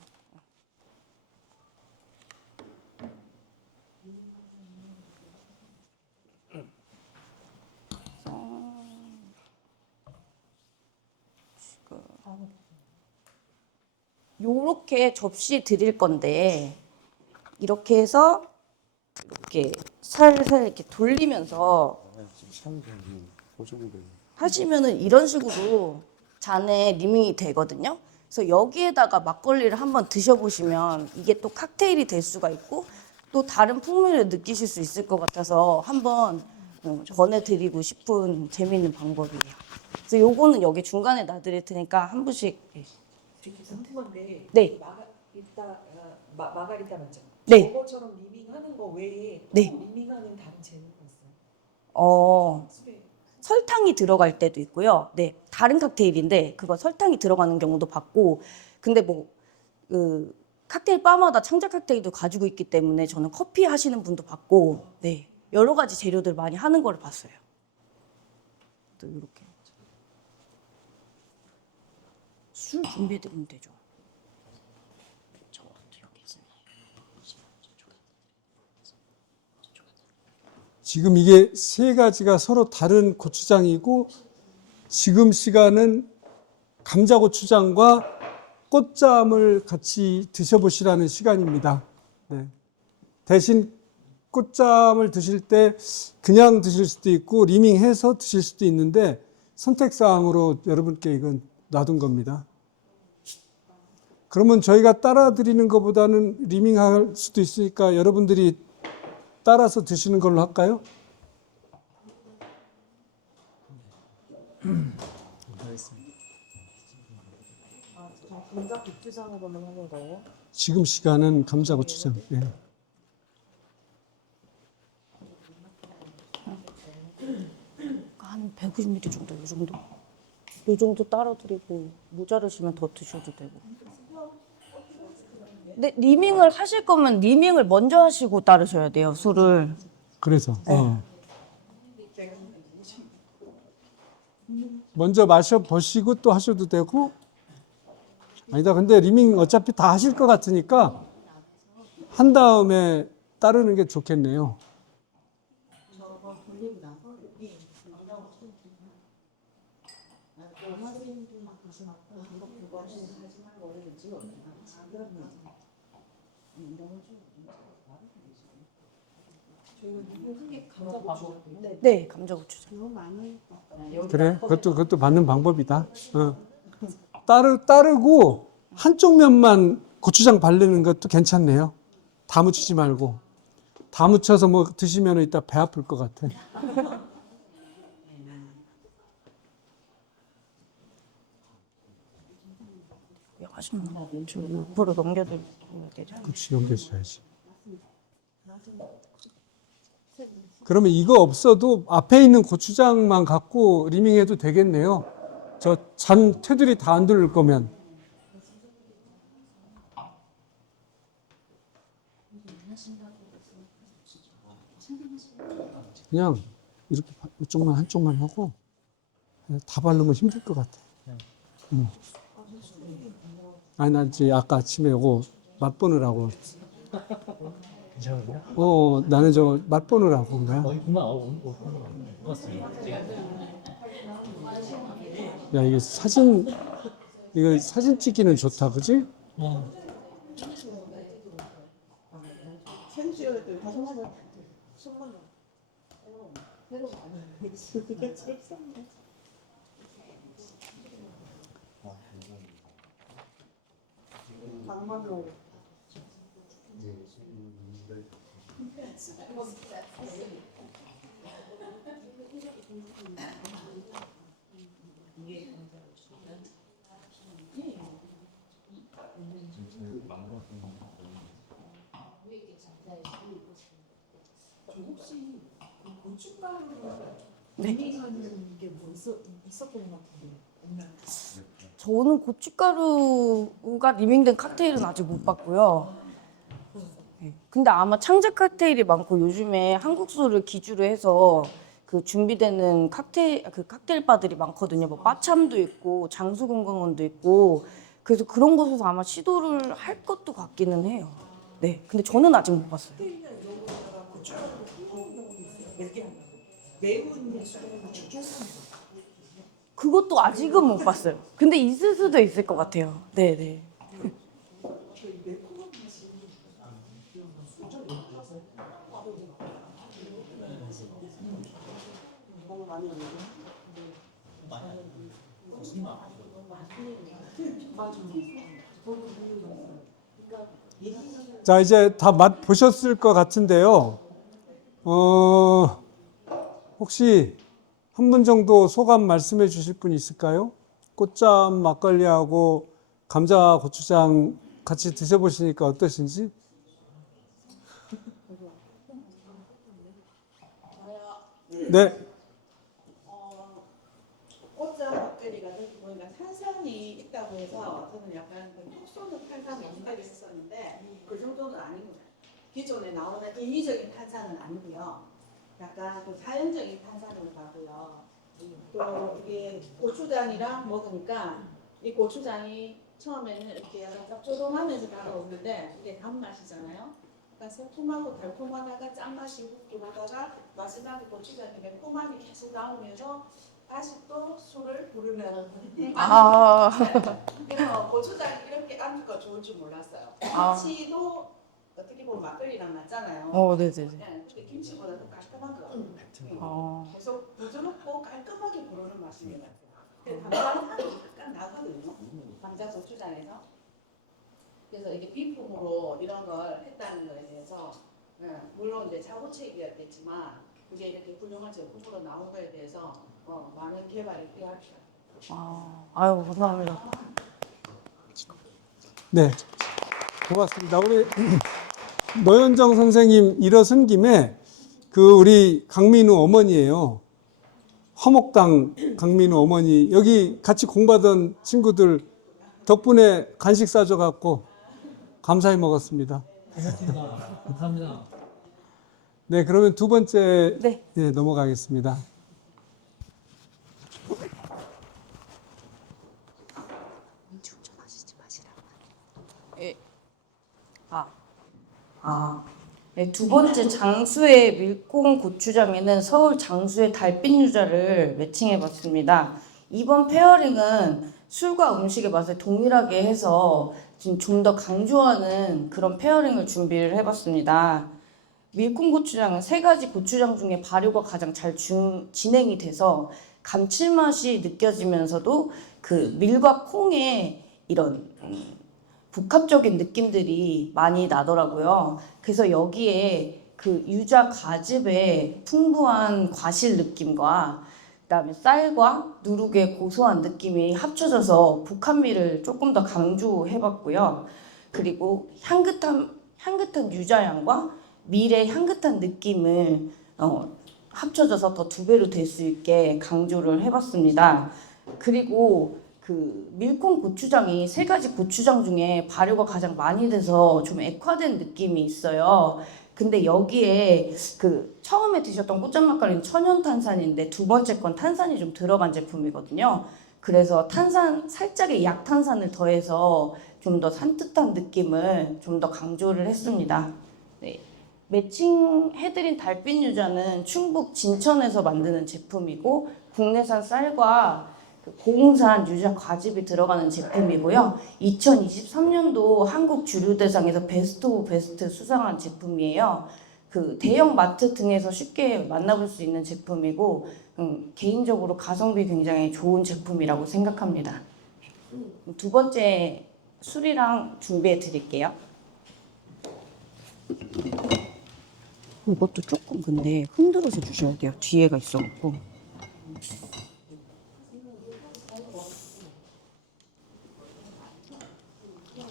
요렇게 접시 드릴 건데 이렇게 해서 이렇게 살살 이렇게 돌리면서 하시면은 이런 식으로 잔에 리밍이 되거든요. 그래서 여기에다가 막걸리를 한번 드셔보시면 이게 또 칵테일이 될 수가 있고 또 다른 풍미를 느끼실 수 있을 것 같아서 한번 권해드리고 싶은 재미있는 방법이에요. 그래서 요거는 여기 중간에 놔드릴 테니까 한 분씩. 되게 궁금한데 네. 마가리타 맞죠? 네. 저거처럼 리밍하는 거 외에 네. 또 리밍하는 다른 재료가 있어요? 술에 설탕이 들어갈 때도 있고요. 네, 다른 칵테일인데 그거 설탕이 들어가는 경우도 봤고, 근데 뭐 그 칵테일 바마다 창작 칵테일도 가지고 있기 때문에 저는 커피 하시는 분도 봤고, 네, 여러 가지 재료들 많이 하는 걸 봤어요. 또 이렇게 술 준비해드리면 되죠. 지금 이게 세 가지가 서로 다른 고추장이고 지금 시간은 감자 고추장과 꽃잠을 같이 드셔보시라는 시간입니다. 네. 대신 꽃잠을 드실 때 그냥 드실 수도 있고 리밍해서 드실 수도 있는데 선택사항으로 여러분께 이건 놔둔 겁니다. 그러면 저희가 따라 드리는 것보다는 리밍할 수도 있으니까 여러분들이 따라서 드시는 걸로 할까요? 감자 고추장으로만 하는 거예요? 지금 시간은 감자 고추장. 네. 한 190ml 정도, 요 정도 따라 드리고 모자르시면 더 드셔도 되고. 근데 리밍을 하실 거면 리밍을 먼저 하시고 따르셔야 돼요, 술을. 그래서 먼저 마셔 보시고 또 하셔도 되고. 아니다. 근데 리밍 어차피 다 하실 것 같으니까 한 다음에 따르는 게 좋겠네요. 네, 감자 고추장. 그래, 그것도 받는 방법이다. 따르고 한쪽 면만 고추장 바르는 것도 괜찮네요. 다 묻히지 말고. 다 묻혀서 뭐 드시면 이따 배 아플 것 같아. 하시면 저 옆으로 넘겨드려야 되죠. 그렇지, 넘겨줘야지. 그러면 이거 없어도 앞에 있는 고추장만 갖고 리밍해도 되겠네요. 저 잔 테두리 다 안 들을 거면. 그냥 이렇게 이쪽만 한쪽만 하고 다 바르면 힘들 것 같아. 아니 나 이제 아까 아침에 이거 맛보느라고. 괜찮은데요? 나는 저 맛보느라고 온 거야. 있구나. 고맙습니다. 야 이게 이거 사진 찍기는 좋다, 그지? 사진 찍어야 돼. 다 손만 넣어. 방만으로. 혹시 그 고춧가루를 네. 분리하는 게 뭐 있었던 것 같은데 없나요? 저는 고춧가루가 리밍된 칵테일은 아직 못 봤고요. 네. 근데 아마 창작 칵테일이 많고 요즘에 한국 술을 기주로 해서 그 준비되는 칵테일 바들이 많거든요. 뭐 빠참도 있고 장수건강원도 있고 그래서 그런 곳에서 아마 시도를 할 것도 같기는 해요. 네. 근데 저는 아직 못 봤어요. 칵테일이나 이런 거다가 고춧가루를 섞는 경우도 있어요. 맵게 한다고. 매운 고춧가루를 추천합니다. 그것도 아직은 못 봤어요. 근데 있을 수도 있을 것 같아요. 네, 네. 그 매콤한 맛이 자, 이제 다 맛 보셨을 것 같은데요. 혹시 한 분 정도 소감 말씀해 주실 분 있을까요? 꽃잠 막걸리하고 감자 고추장 같이 드셔보시니까 어떠신지? 네. 꽃장 막걸리가 보니까 탄산이 있다고 해서 저는 약간 톡 쏘는 탄산을 연결을 했었는데 그 정도는 아니고 기존에 나오는 인위적인 탄산은 아니고요. 약간 그 자연적인 탄산으로 가고요. 또 이게 고추장이랑 먹으니까 이 고추장이 처음에는 이렇게 약간 짭조름하면서 다가오는데 이게 단맛이잖아요. 그러니까 새콤하고 달콤하다가 짠맛이 훅 들어오다가 마지막에 고추장이 매콤함이 계속 나오면서 다시 또 술을 부르면 아, 그래서 고추장이 이렇게 안주가 좋을 줄 몰랐어요. 김치도 어떻게 보면 막걸리랑 맞잖아요. 네네네. 네, 근데 김치보다 더 깔끔하거든요. 어. 계속 부드럽고 깔끔하게 부르는 맛인 것 같아요. 근데 감자향이 약간 나거든요. 감자 고추장에서. 그래서 이게 비품으로 이런 걸 했다는 거에 대해서 물론 이제 자부책이었겠지만 그게 이렇게 훌륭한 제품으로 나온 거에 대해서 많은 개발이 필요합니다. 아유, 감사합니다. 네. 고맙습니다. 우리 노현정 선생님 일어선 김에 그 우리 강민우 어머니예요. 화목당 강민우 어머니 여기 같이 공부하던 친구들 덕분에 간식 싸줘 갖고 감사히 먹었습니다. 알겠습니다. 감사합니다. 네, 그러면 두 번째 네. 넘어가겠습니다. 네, 두 번째 장수의 밀콩 고추장에는 서울 장수의 달빛 유자를 매칭해봤습니다. 이번 페어링은 술과 음식의 맛을 동일하게 해서 좀 더 강조하는 그런 페어링을 준비를 해봤습니다. 밀콩 고추장은 세 가지 고추장 중에 발효가 가장 잘 진행이 돼서 감칠맛이 느껴지면서도 그 밀과 콩의 이런 복합적인 느낌들이 많이 나더라고요. 그래서 여기에 그 유자 과즙의 풍부한 과실 느낌과 그다음에 쌀과 누룩의 고소한 느낌이 합쳐져서 복합미를 조금 더 강조해봤고요. 그리고 향긋한 유자향과 밀의 향긋한 느낌을 합쳐져서 더 두 배로 될 수 있게 강조를 해봤습니다. 그리고 그 밀콩 고추장이 세 가지 고추장 중에 발효가 가장 많이 돼서 좀 액화된 느낌이 있어요. 근데 여기에 그 처음에 드셨던 꽃잠 막걸리는 천연 탄산인데 두 번째 건 탄산이 좀 들어간 제품이거든요. 그래서 살짝의 약탄산을 더해서 좀 더 산뜻한 느낌을 좀 더 강조를 했습니다. 네. 매칭해드린 달빛 유자는 충북 진천에서 만드는 제품이고 국내산 쌀과 고흥산 유자 과즙이 들어가는 제품이고요. 2023년도 한국 주류대상에서 베스트 오브 베스트 수상한 제품이에요. 그 대형 마트 등에서 쉽게 만나볼 수 있는 제품이고 개인적으로 가성비 굉장히 좋은 제품이라고 생각합니다. 두 번째 술이랑 준비해 드릴게요. 이것도 조금 근데 흔들어서 주셔야 돼요. 뒤에가 있어갖고.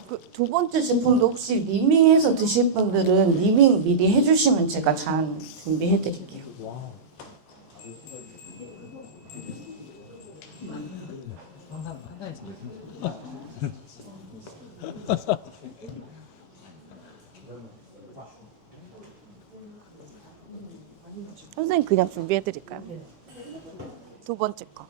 그 두 두 번째 제품도 혹시 리밍해서 드실 분들은 리밍 미리 해주시면 제가 잔 준비해 드릴게요. 항상 한가해 지 선생님 그냥 준비해 드릴까요? 두 번째 거.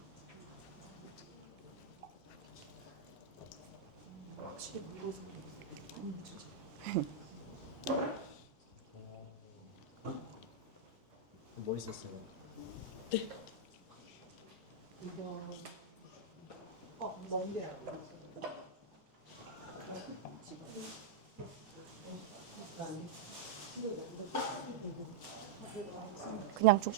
멋있었어요. 그냥 줘.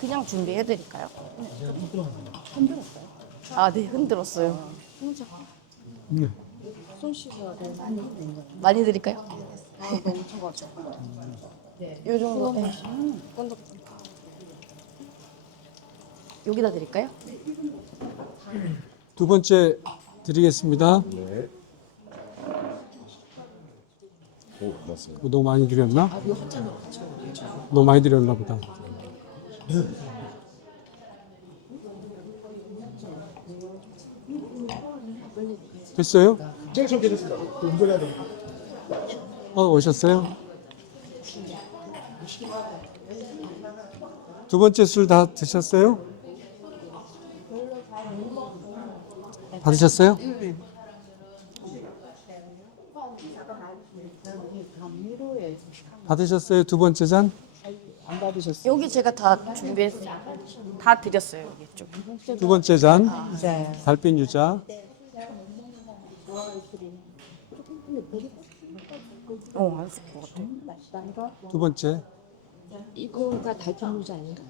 그냥 준비해 드릴까요? 흔들었어요? 아, 네, 흔들었어요. 네. 많이 드릴까요? 요 정도. 네. 여기다 드릴까요? 두 번째 드리겠습니다. 너무 많이 드렸나? 너무 많이 드렸나 보다. 됐어요? 오셨어요? 두 번째 술 다 드셨어요? 받으셨어요? 받으셨어요? 두 번째 잔? 여기 제가 다 준비했어요. 다 드렸어요, 여기 좀. 두 번째 잔? 네. 달빛 유자. 안 쓸 것 같아요. 두 번째. 이거가 달콤유자 아닌가?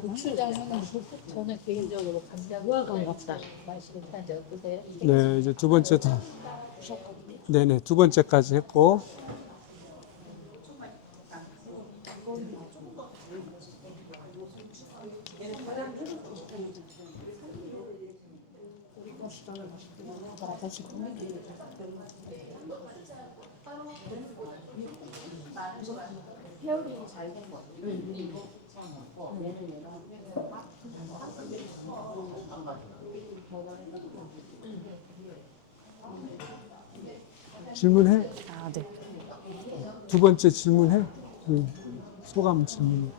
고추장은 저는 개인적으로 감자무화과 같다. 맛이 괜찮지 어떠세요? 네, 이제 두 번째 다. 네네, 두 번째까지 했고. 질문해? 아, 네. 두 번째 질문해? 소감 질문.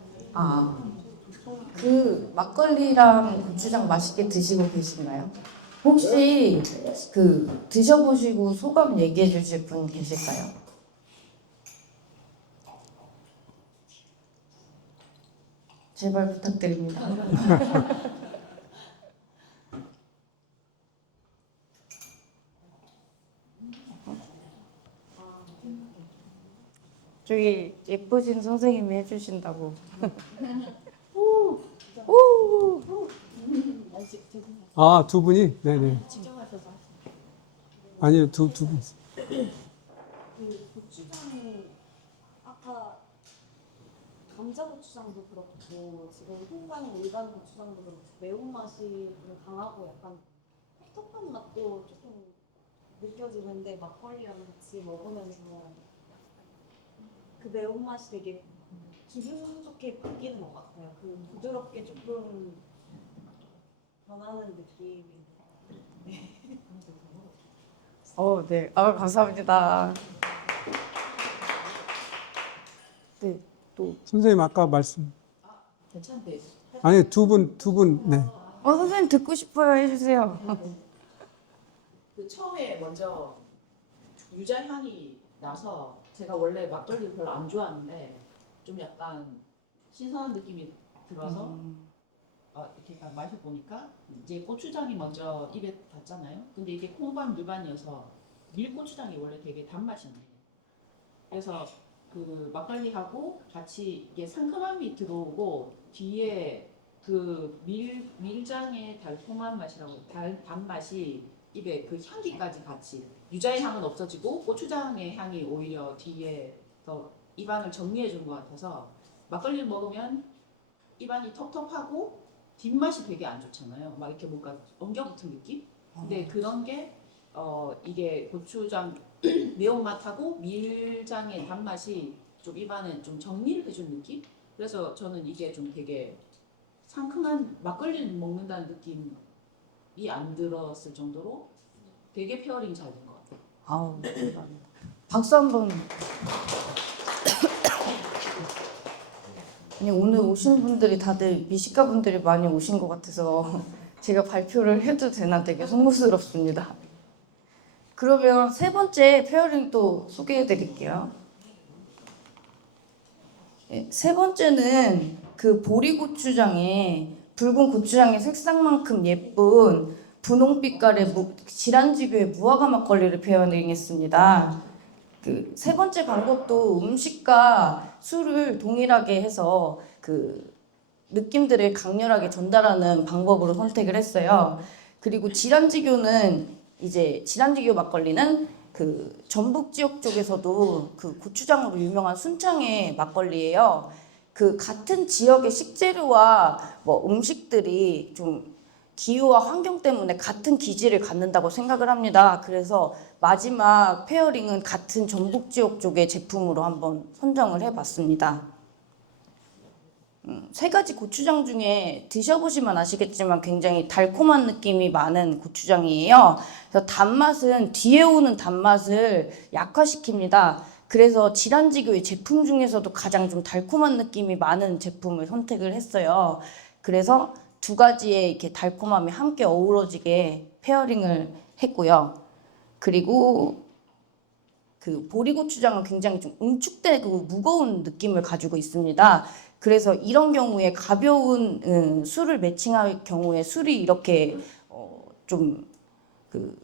그 막걸리랑 고추장 맛있게 드시고 계신가요? 혹시 그 드셔보시고 소감 얘기해 주실 분 계실까요? 제발 부탁드립니다. 저기 예쁘신 선생님이 해주신다고. 아, 두 분이? 네네. 아니요, 두 분. 그 고추장이 아까 감자 고추장도 그렇고 지금 홍강 일반 고추장도 그렇고 매운맛이 좀 강하고 약간 텁텁한 맛도 조금 느껴지는데 막걸리랑 같이 먹으면서 그 매운맛이 되게 기분 좋게 바뀌는 것 같아요. 그 부드럽게 조금 변하는 느낌이. 네. 감사합니다. 네, 또. 선생님 아까 말씀. 괜찮대. 아니, 두 분, 네. 선생님 듣고 싶어요. 해주세요. 그 처음에 먼저 유자 향이 나서 제가 원래 막걸리를 별로 안 좋아하는데 좀 약간 신선한 느낌이 들어서 이렇게 딱 마셔보니까 이제 고추장이 먼저 입에 닿잖아요. 근데 이게 콩반 물반이어서 밀고추장이 원래 되게 단맛이 나요. 그래서 그 막걸리하고 같이 이게 상큼함이 들어오고 뒤에 그 밀장의 달콤한 맛이라고 단맛이 입에 그 향기까지 같이 유자의 향은 없어지고 고추장의 향이 오히려 뒤에 더 입안을 정리해 준 것 같아서 막걸리를 먹으면 입안이 텁텁하고 뒷맛이 되게 안 좋잖아요. 막 이렇게 뭔가 엉겨붙은 느낌? 근데 그런 게 이게 고추장 매운맛하고 밀장의 단맛이 좀 입안에 좀 정리를 해준 느낌? 그래서 저는 이게 좀 되게 상큼한 막걸리를 먹는다는 느낌이 안 들었을 정도로 되게 페어링 잘 된 것 같아요. 아우, 박수 한번. 아니, 오늘 오신 분들이 다들 미식가 분들이 많이 오신 것 같아서 제가 발표를 해도 되나 되게 송구스럽습니다. 그러면 세 번째 페어링 또 소개해 드릴게요. 세 번째는 그 보리고추장에 붉은 고추장의 색상만큼 예쁜 분홍빛깔의 지란지교의 무화과 막걸리를 페어링했습니다. 그 세 번째 방법도 음식과 술을 동일하게 해서 그 느낌들을 강렬하게 전달하는 방법으로 선택을 했어요. 그리고 지란지교는 이제 지란지교 막걸리는 그 전북 지역 쪽에서도 그 고추장으로 유명한 순창의 막걸리예요. 그 같은 지역의 식재료와 뭐 음식들이 좀 기후와 환경 때문에 같은 기질을 갖는다고 생각을 합니다. 그래서 마지막 페어링은 같은 전북 지역 쪽의 제품으로 한번 선정을 해봤습니다. 세 가지 고추장 중에 드셔보시면 아시겠지만 굉장히 달콤한 느낌이 많은 고추장이에요. 그래서 단맛은 뒤에 오는 단맛을 약화시킵니다. 그래서 지란지교의 제품 중에서도 가장 좀 달콤한 느낌이 많은 제품을 선택을 했어요. 그래서 두 가지의 이렇게 달콤함이 함께 어우러지게 페어링을 했고요. 그리고 그 보리고추장은 굉장히 좀 응축되고 무거운 느낌을 가지고 있습니다. 그래서 이런 경우에 가벼운 술을 매칭할 경우에 술이 이렇게 좀 그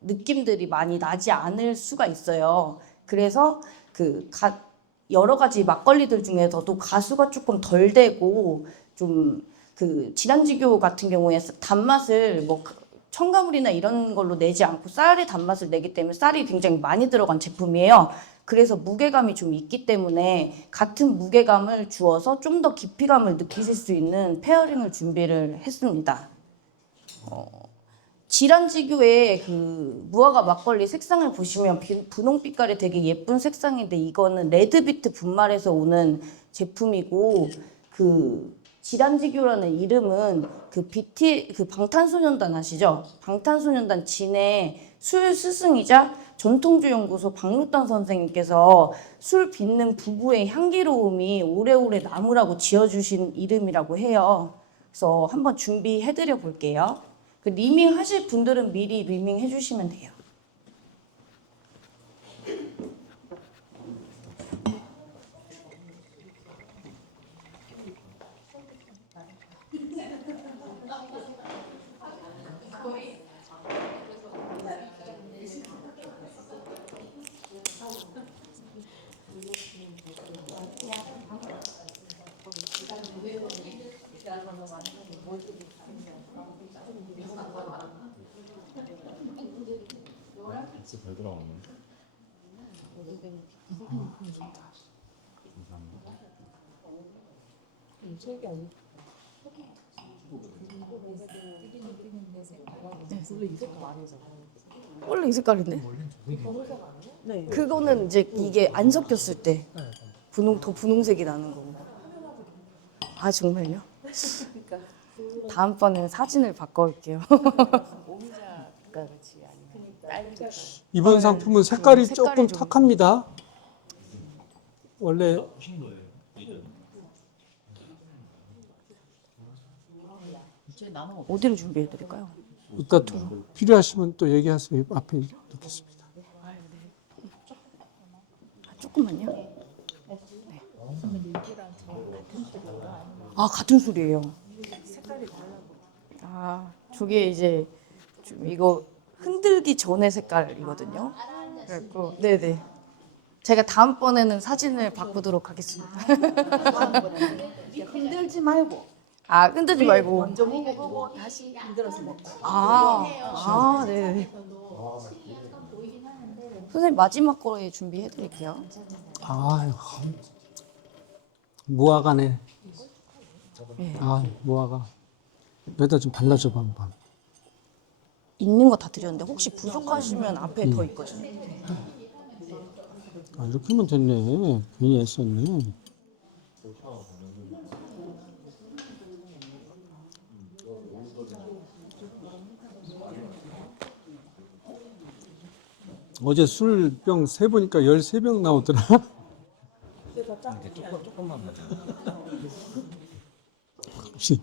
느낌들이 많이 나지 않을 수가 있어요. 그래서 그 여러 가지 막걸리들 중에서도 가수가 조금 덜 되고 좀 그 지란지교 같은 경우에 단맛을 뭐 첨가물이나 이런 걸로 내지 않고 쌀의 단맛을 내기 때문에 쌀이 굉장히 많이 들어간 제품이에요. 그래서 무게감이 좀 있기 때문에 같은 무게감을 주어서 좀 더 깊이감을 느끼실 수 있는 페어링을 준비를 했습니다. 지란지교의 그 무화과 막걸리 색상을 보시면 분홍빛깔이 되게 예쁜 색상인데 이거는 레드비트 분말에서 오는 제품이고 그 지란지교라는 이름은 그 방탄소년단 아시죠? 방탄소년단 진의 술 스승이자 전통주연구소 박루탄 선생님께서 술 빚는 부부의 향기로움이 오래오래 남으라고 지어주신 이름이라고 해요. 그래서 한번 준비해드려 볼게요. 그 리밍 하실 분들은 미리 리밍 해주시면 돼요. 진짜 잘 들어가네. 원래 이 색깔인데. 네. 그거는 이제 이게 안 섞였을 때 더 분홍색이 나는 거고. 아 정말요? 다음번에 사진을 바꿔올게요. 이번 상품은 색깔이 색깔이 조금 좀- 탁합니다. 원래 어디로 준비해드릴까요? 이따 필요하시면 또 얘기하세요. 앞에 놓겠습니다. 조금만요. 네. 아 같은 술이에요. 아 저게 이제 좀 이거 흔들기 전의 색깔이거든요. 그래갖고 네네. 제가 다음번에는 사진을 바꾸도록 하겠습니다. 흔들지 말고 아 흔들지 말고. 먼저 먹어보고 다시 흔들어서 먹고. 아 네. 선생님 마지막 거에 준비해드릴게요. 아, 무화과네. 예. 아, 무화과. 여기다 좀 발라줘봐 한번. 있는 거 다 드렸는데 혹시 부족하시면 앞에 더 있거든요. 아, 이렇게 하면 됐네. 괜히 애썼네. 어제 술병 세보니까 13병 나오더라. 혹시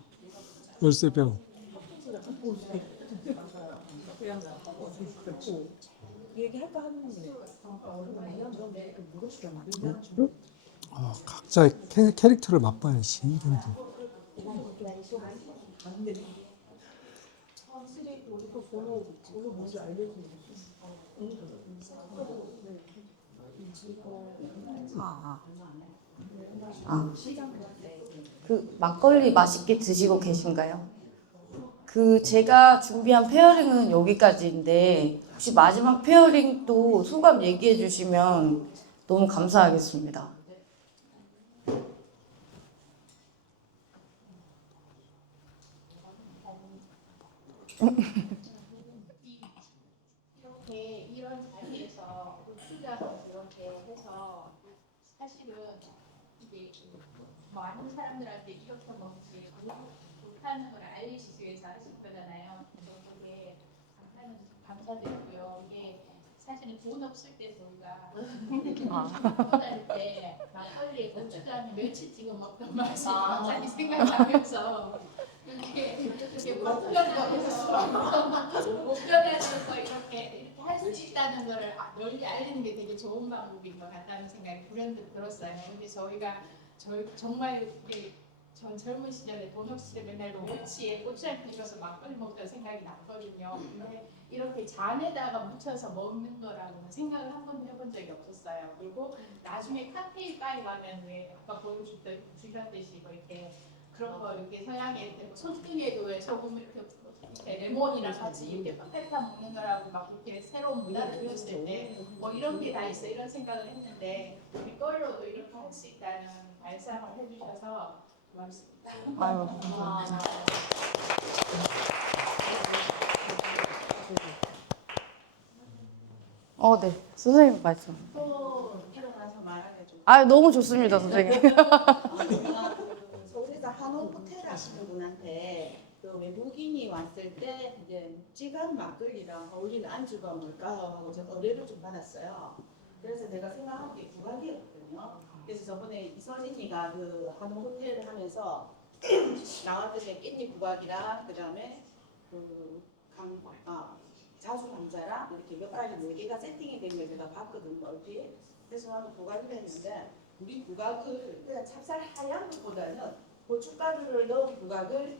13병. 얘기할까 하는데 각자의 캐릭터를 맛봐야지. 이런데. 그 막걸리 맛있게 드시고 계신가요? 그 제가 준비한 페어링은 여기까지인데 혹시 마지막 페어링 또 소감 얘기해 주시면 너무 감사하겠습니다. 이렇게 이런 자리에서 고추장을 이렇게 해서 사실은 이게 많은 사람들한테 이렇게 먹지 못하는 걸 알리시기 위해서 하신 거잖아요. 그래서 그게 감사드리고요. 이게 사실은 돈 없을 때 저희가 다닐 때 막걸리에 고추장에 며칠 찍어 먹던 맛이 갑자기 생각나면서 이게 목표가에서 이렇게 할 수 있다는 것을 널리 알리는 게 되게 좋은 방법인 것 같다는 생각이 불현듯 들었어요. 근데 저희가 정말 이게 전 젊은 시절에 돈 없을 때 맨날 로치에 고추장 찍어서 막걸리 먹던 생각이 났거든요. 근데 이렇게 잔에다가 묻혀서 먹는 거라고는 생각을 한 번도 해본 적이 없었어요. 그리고 나중에 칵테일 바에 가면 왜 아까 주셨듯이 뭐 이렇게 그런 거 이렇게 서양에 이렇게 뭐 손등에도 왜 소금 이렇게 레몬이랑 같이 이렇게 පැ타 먹는 거라고 막 이렇게 새로운 문화를 들었을 때 뭐 이런 게 다 있어 이런 생각을 했는데 우리 걸로도 이렇게 할 수 있다는 말씀을 해주셔서 고맙습니다. 아유. 네. 선생님 말씀. 또 일어나서 말하게 좀. 아, 너무 좋습니다, 선생님. 서울에서 한옥 호텔 하시는 분한테 그 외국인이 왔을 때 이제 묵직한 막걸리랑 어울리는 안주가 뭘까 하고 제가 의뢰를 좀 받았어요. 그래서 내가 생각한 게 국악이었거든요. 그래서 저번에 이선인이가 그 한옥 호텔을 하면서 나왔던 게 깻잎 국악이랑 그다음에 자수 감자랑 이렇게 몇 가지 4개가 세팅이 된 걸 제가 봤거든요. 얼핏. 그래서 나도 국악을 했는데 우리 국악을 그냥 찹쌀 하얀 것보다는 고춧가루를 넣은 국악을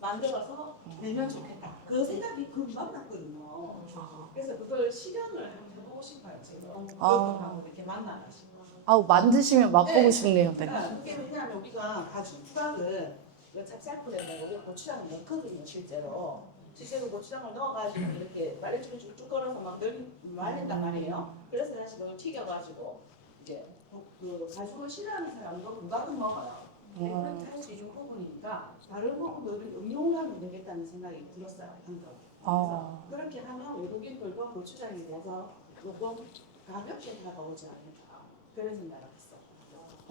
만들어서 내면 좋겠다. 그 생각이 금방 났거든요. 그래서 그걸 실현을 한번 해보고 싶어요. 제가 여기하고 이렇게 만나가지고. 아우, 만드시면 맛보고 네. 싶네요. 네. 그러니까 그게 왜냐하면 우리가 가죽 국악은 찹쌀풀에다 여기 고추장을 넣거든요. 실제로 고추장을 넣어가지고 이렇게 말려주고 쭉쭉 걸어서 막 말린단 말이에요. 그래서 다시 그걸 튀겨가지고 이제 그 가죽을 싫어하는 사람도 국악은 먹어요. 그렇게 할 수 있는 부분이니까 다른 부분들을 응용하면 되겠다는 생각이 들었어요. 방금. 그래서 그렇게 하면 외국인들도 고추장에 대해서 조금 가볍게 다가오지 않을까 그런 생각을 했어요.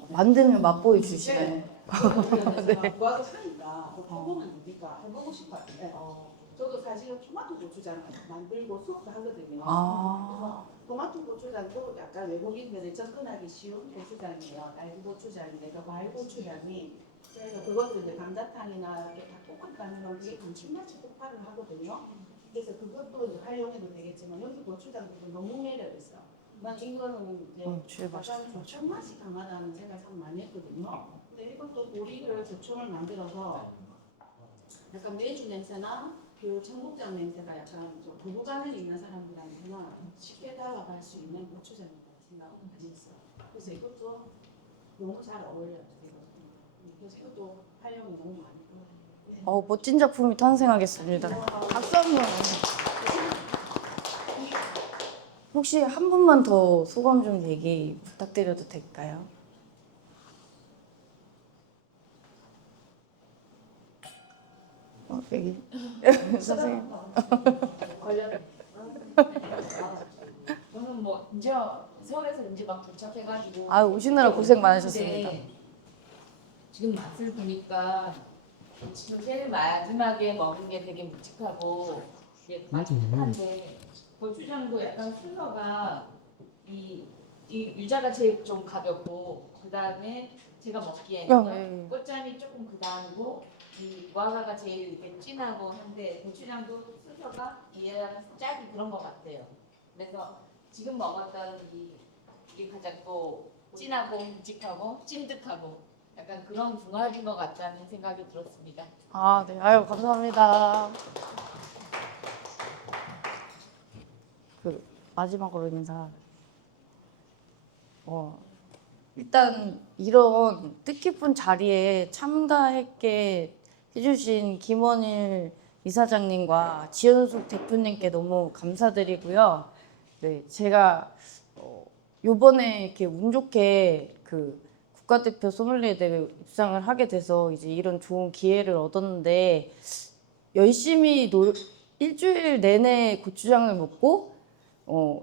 만들면 맛보여 주시네. 네. 국악을 하니까 해보면 되니까 해보고 싶어요. 네. 저도 사실은 토마토 고추장 만들고 수업도 하거든요. 그래서 토마토 고추장도 약간 외국인들이 접근하기 쉬운 고추장이에요. 날개 고추장인데 그 과일 고추장이 그래서 그것도 이제 감자탕이나 이렇게 닭볶음탕이나 그게 감칠맛이 폭발을 하거든요. 그래서 그것도 이제 활용해도 되겠지만 여기 고추장도 너무 매력 있어요. 난 이거는 이제 약간 조청 맛이 강하다는 생각을 참 많이 했거든요. 근데 이것도 보리를 조청을 만들어서 약간 매주 냄새나 그 청국장 냄새가 약간 좀 거부감을 있는 사람들한테는 쉽게 다가갈 수 있는 고추장이라고 생각을 많이 했어요. 그래서 이것도 너무 잘 어울려요. 그래서 이것도 활용이 너무 많이 돼요. 멋진 작품이 탄생하겠습니다. 박수 한번. 혹시 한 분만 더 소감 좀 얘기 부탁드려도 될까요? 여기 선생님. 저는 뭐 이제 서울에서 이제 막 도착해가지고 아 오시느라 고생 많으셨습니다. 근데 지금 맛을 보니까 지금 제일 마지막에 먹은 게 되게 묵직하고 이게 맛있한데 고추장도 약간 순서가 이 유자가 제일 좀 가볍고 그 다음에 제가 먹기에는 예. 꽃잠이 조금 그 다음이고 이 무화과가 제일 이렇게 진하고 한데 고추장도 순서가 얘랑 짝이 그런 것 같아요. 그래서 지금 먹었던 이게 가장 또 진하고 묵직하고 찐득하고 약간 그런 궁합인 것 같다는 생각이 들었습니다. 아, 네. 아유, 감사합니다. 마지막으로 인사. 일단 이런 뜻깊은 자리에 참가했게 해주신 김원일 이사장님과 지현숙 대표님께 너무 감사드리고요. 네, 제가 요번에 이렇게 운 좋게 국가대표 소믈리에 대회 입상을 하게 돼서 이제 이런 좋은 기회를 얻었는데 열심히 일주일 내내 고추장을 먹고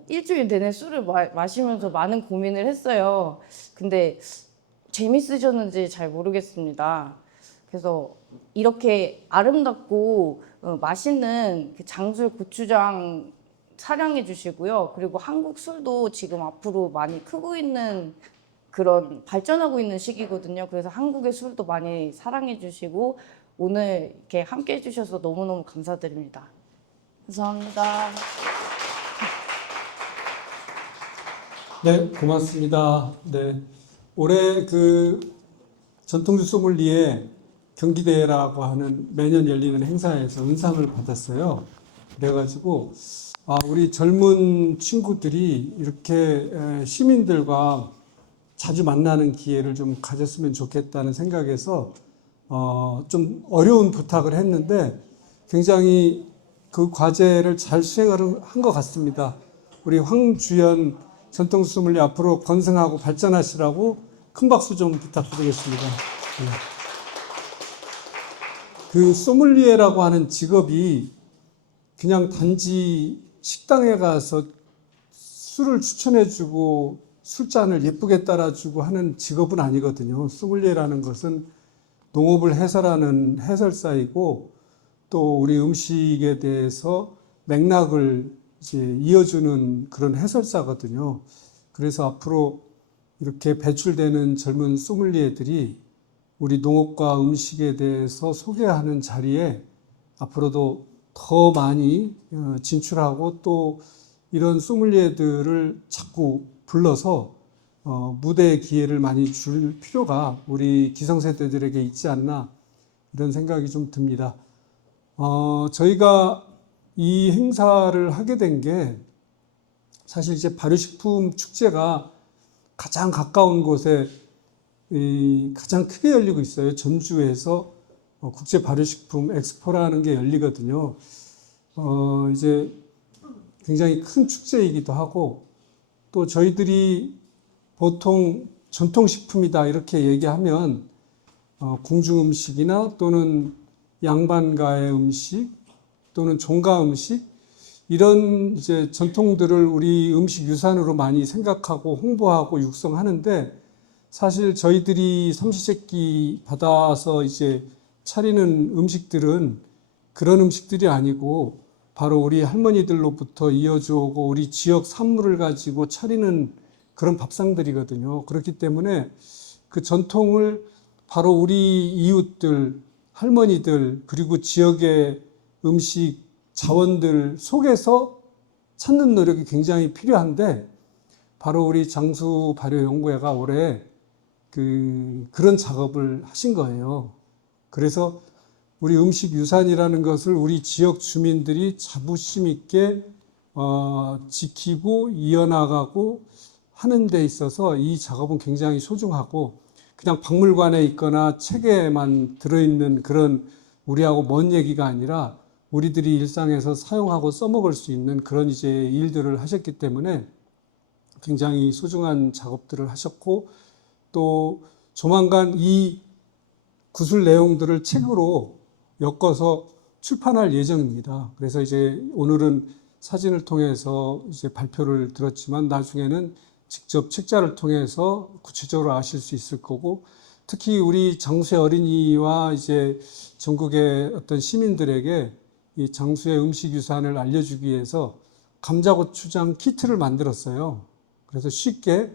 일주일 내내 술을 마시면서 많은 고민을 했어요. 근데 재밌으셨는지 잘 모르겠습니다. 그래서 이렇게 아름답고 맛있는 장술 고추장 사랑해 주시고요. 그리고 한국 술도 지금 앞으로 많이 크고 있는 그런 발전하고 있는 시기거든요. 그래서 한국의 술도 많이 사랑해 주시고 오늘 이렇게 함께 해주셔서 너무너무 감사드립니다. 감사합니다. 네, 고맙습니다. 네, 올해 전통주 소믈리에 경기대회라고 하는 매년 열리는 행사에서 은상을 받았어요. 그래가지고 우리 젊은 친구들이 이렇게 시민들과 자주 만나는 기회를 좀 가졌으면 좋겠다는 생각에서 좀 어려운 부탁을 했는데 굉장히 그 과제를 잘 수행을 한 것 같습니다. 우리 황주연 전통주 소믈리에 앞으로 건승하고 발전하시라고 큰 박수 좀 부탁드리겠습니다. 네. 그 소믈리에라고 하는 직업이 그냥 단지 식당에 가서 술을 추천해주고 술잔을 예쁘게 따라주고 하는 직업은 아니거든요. 소믈리에라는 것은 농업을 해설하는 해설사이고 또 우리 음식에 대해서 맥락을 이제 이어주는 그런 해설사거든요. 그래서 앞으로 이렇게 배출되는 젊은 소믈리에들이 우리 농업과 음식에 대해서 소개하는 자리에 앞으로도 더 많이 진출하고 또 이런 소믈리에들을 자꾸 불러서 무대의 기회를 많이 줄 필요가 우리 기성세대들에게 있지 않나 이런 생각이 좀 듭니다. 저희가 이 행사를 하게 된 게 사실 이제 발효식품 축제가 가장 가까운 곳에 가장 크게 열리고 있어요. 전주에서 국제 발효식품 엑스포라는 게 열리거든요. 이제 굉장히 큰 축제이기도 하고 또 저희들이 보통 전통식품이다 이렇게 얘기하면 궁중 음식이나 또는 양반가의 음식 또는 종가 음식 이런 이제 전통들을 우리 음식 유산으로 많이 생각하고 홍보하고 육성하는데 사실 저희들이 삼시세끼 받아서 이제 차리는 음식들은 그런 음식들이 아니고 바로 우리 할머니들로부터 이어져 오고 우리 지역 산물을 가지고 차리는 그런 밥상들이거든요. 그렇기 때문에 그 전통을 바로 우리 이웃들, 할머니들 그리고 지역의 음식 자원들 속에서 찾는 노력이 굉장히 필요한데 바로 우리 장수발효연구회가 올해 그런 작업을 하신 거예요. 그래서 우리 음식 유산이라는 것을 우리 지역 주민들이 자부심 있게 지키고 이어나가고 하는 데 있어서 이 작업은 굉장히 소중하고 그냥 박물관에 있거나 책에만 들어있는 그런 우리하고 먼 얘기가 아니라 우리들이 일상에서 사용하고 써먹을 수 있는 그런 이제 일들을 하셨기 때문에 굉장히 소중한 작업들을 하셨고 또 조만간 이 구술 내용들을 책으로 엮어서 출판할 예정입니다. 그래서 이제 오늘은 사진을 통해서 이제 발표를 들었지만 나중에는 직접 책자를 통해서 구체적으로 아실 수 있을 거고, 특히 우리 장수의 어린이와 이제 전국의 어떤 시민들에게 이 장수의 음식 유산을 알려주기 위해서 감자고추장 키트를 만들었어요. 그래서 쉽게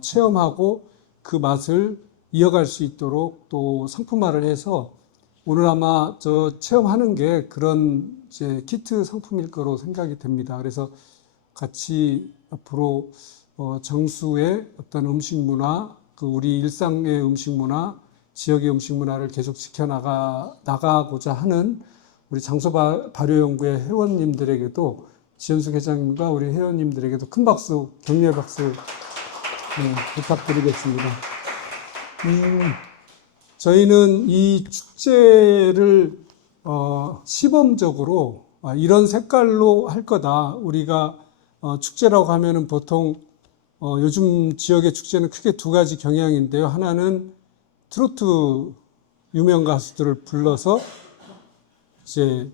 체험하고 그 맛을 이어갈 수 있도록 또 상품화를 해서 오늘 아마 저 체험하는 게 그런 이제 키트 상품일 거로 생각이 됩니다. 그래서 같이 앞으로 장수의 어떤 음식 문화, 그 우리 일상의 음식 문화, 지역의 음식 문화를 계속 나가고자 하는 우리 장수 발효연구회 회원님들에게도, 지현숙 회장님과 우리 회원님들에게도 큰 박수, 격려의 박수 부탁드리겠습니다. 저희는 이 축제를 시범적으로 이런 색깔로 할 거다. 우리가 축제라고 하면은 보통 요즘 지역의 축제는 크게 두 가지 경향인데요. 하나는 트로트 유명 가수들을 불러서 이제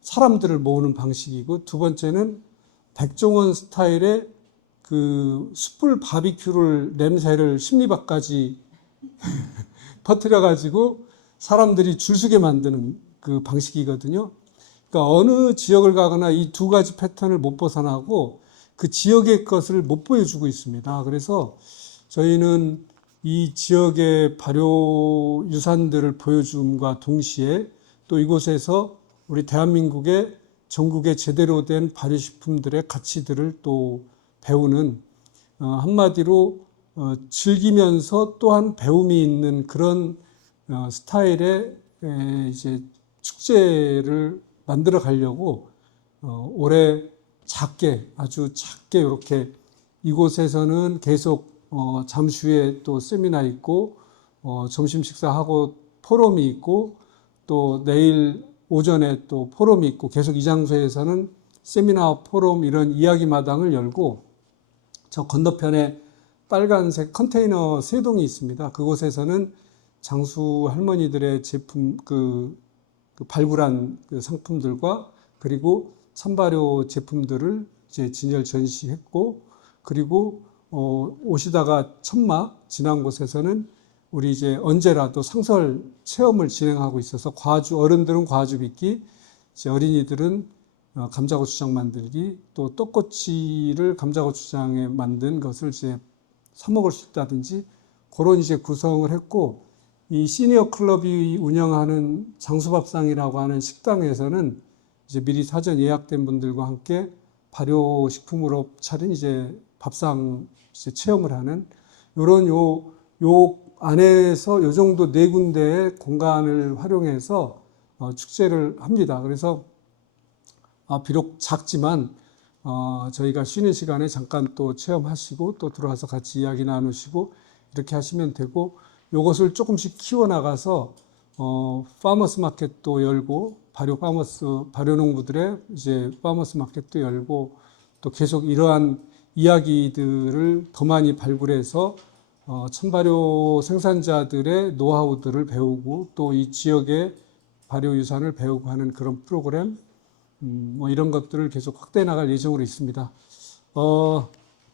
사람들을 모으는 방식이고, 두 번째는 백종원 스타일의 그 숯불 바비큐를 냄새를 십리박까지 퍼뜨려가지고 사람들이 줄서게 만드는 그 방식이거든요. 그러니까 어느 지역을 가거나 이 두 가지 패턴을 못 벗어나고 그 지역의 것을 못 보여주고 있습니다. 그래서 저희는 이 지역의 발효 유산들을 보여줌과 동시에 또 이곳에서 우리 대한민국의 전국에 제대로 된 발효식품들의 가치들을 또 배우는, 한마디로 즐기면서 또한 배움이 있는 그런 스타일의 이제 축제를 만들어 가려고 올해 작게, 아주 작게 이렇게 이곳에서는 계속 잠시 후에 또 세미나 있고 점심 식사하고 포럼이 있고 또 내일 오전에 또 포럼이 있고, 계속 이 장소에서는 세미나, 포럼 이런 이야기 마당을 열고, 저 건너편에 빨간색 컨테이너 3동이 있습니다. 그곳에서는 장수 할머니들의 제품, 그 발굴한 그 상품들과 그리고 참발효 제품들을 이제 진열 전시했고, 그리고 오시다가 천막 지난 곳에서는 우리 이제 언제라도 상설 체험을 진행하고 있어서 어른들은 과주 빚기, 이제 어린이들은 감자고추장 만들기, 또 떡꼬치를 감자고추장에 만든 것을 이제 사 먹을 수 있다든지 그런 이제 구성을 했고, 이 시니어 클럽이 운영하는 장수밥상이라고 하는 식당에서는 이제 미리 사전 예약된 분들과 함께 발효식품으로 차린 이제 밥상 이제 체험을 하는 요런 요 안에서 요 정도 4군데의 공간을 활용해서 축제를 합니다. 그래서 비록 작지만 저희가 쉬는 시간에 잠깐 또 체험하시고 또 들어와서 같이 이야기 나누시고 이렇게 하시면 되고, 요것을 조금씩 키워나가서 파머스 마켓도 열고, 발효농부들의 이제 파머스 마켓도 열고, 또 계속 이러한 이야기들을 더 많이 발굴해서 천발효 생산자들의 노하우들을 배우고 또 이 지역의 발효 유산을 배우고 하는 그런 프로그램, 뭐 이런 것들을 계속 확대해 나갈 예정으로 있습니다.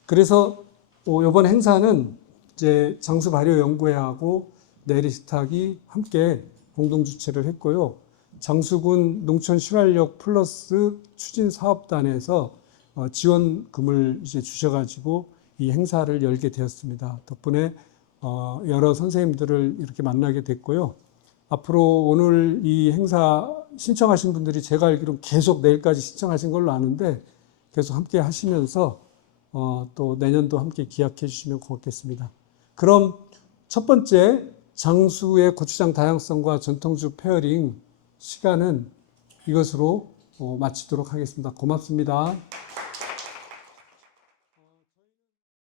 그래서 이번 행사는 이제 장수 발효 연구회하고 내리스탁이 함께 공동 주최를 했고요. 장수군 농촌 실활력 플러스 추진 사업단에서 지원금을 이제 주셔가지고 이 행사를 열게 되었습니다. 덕분에 여러 선생님들을 이렇게 만나게 됐고요. 앞으로 오늘 이 행사 신청하신 분들이 제가 알기로 계속 내일까지 신청하신 걸로 아는데, 계속 함께 하시면서 또 내년도 함께 기약해 주시면 고맙겠습니다. 그럼 첫 번째 장수의 고추장 다양성과 전통주 페어링 시간은 이것으로 마치도록 하겠습니다. 고맙습니다.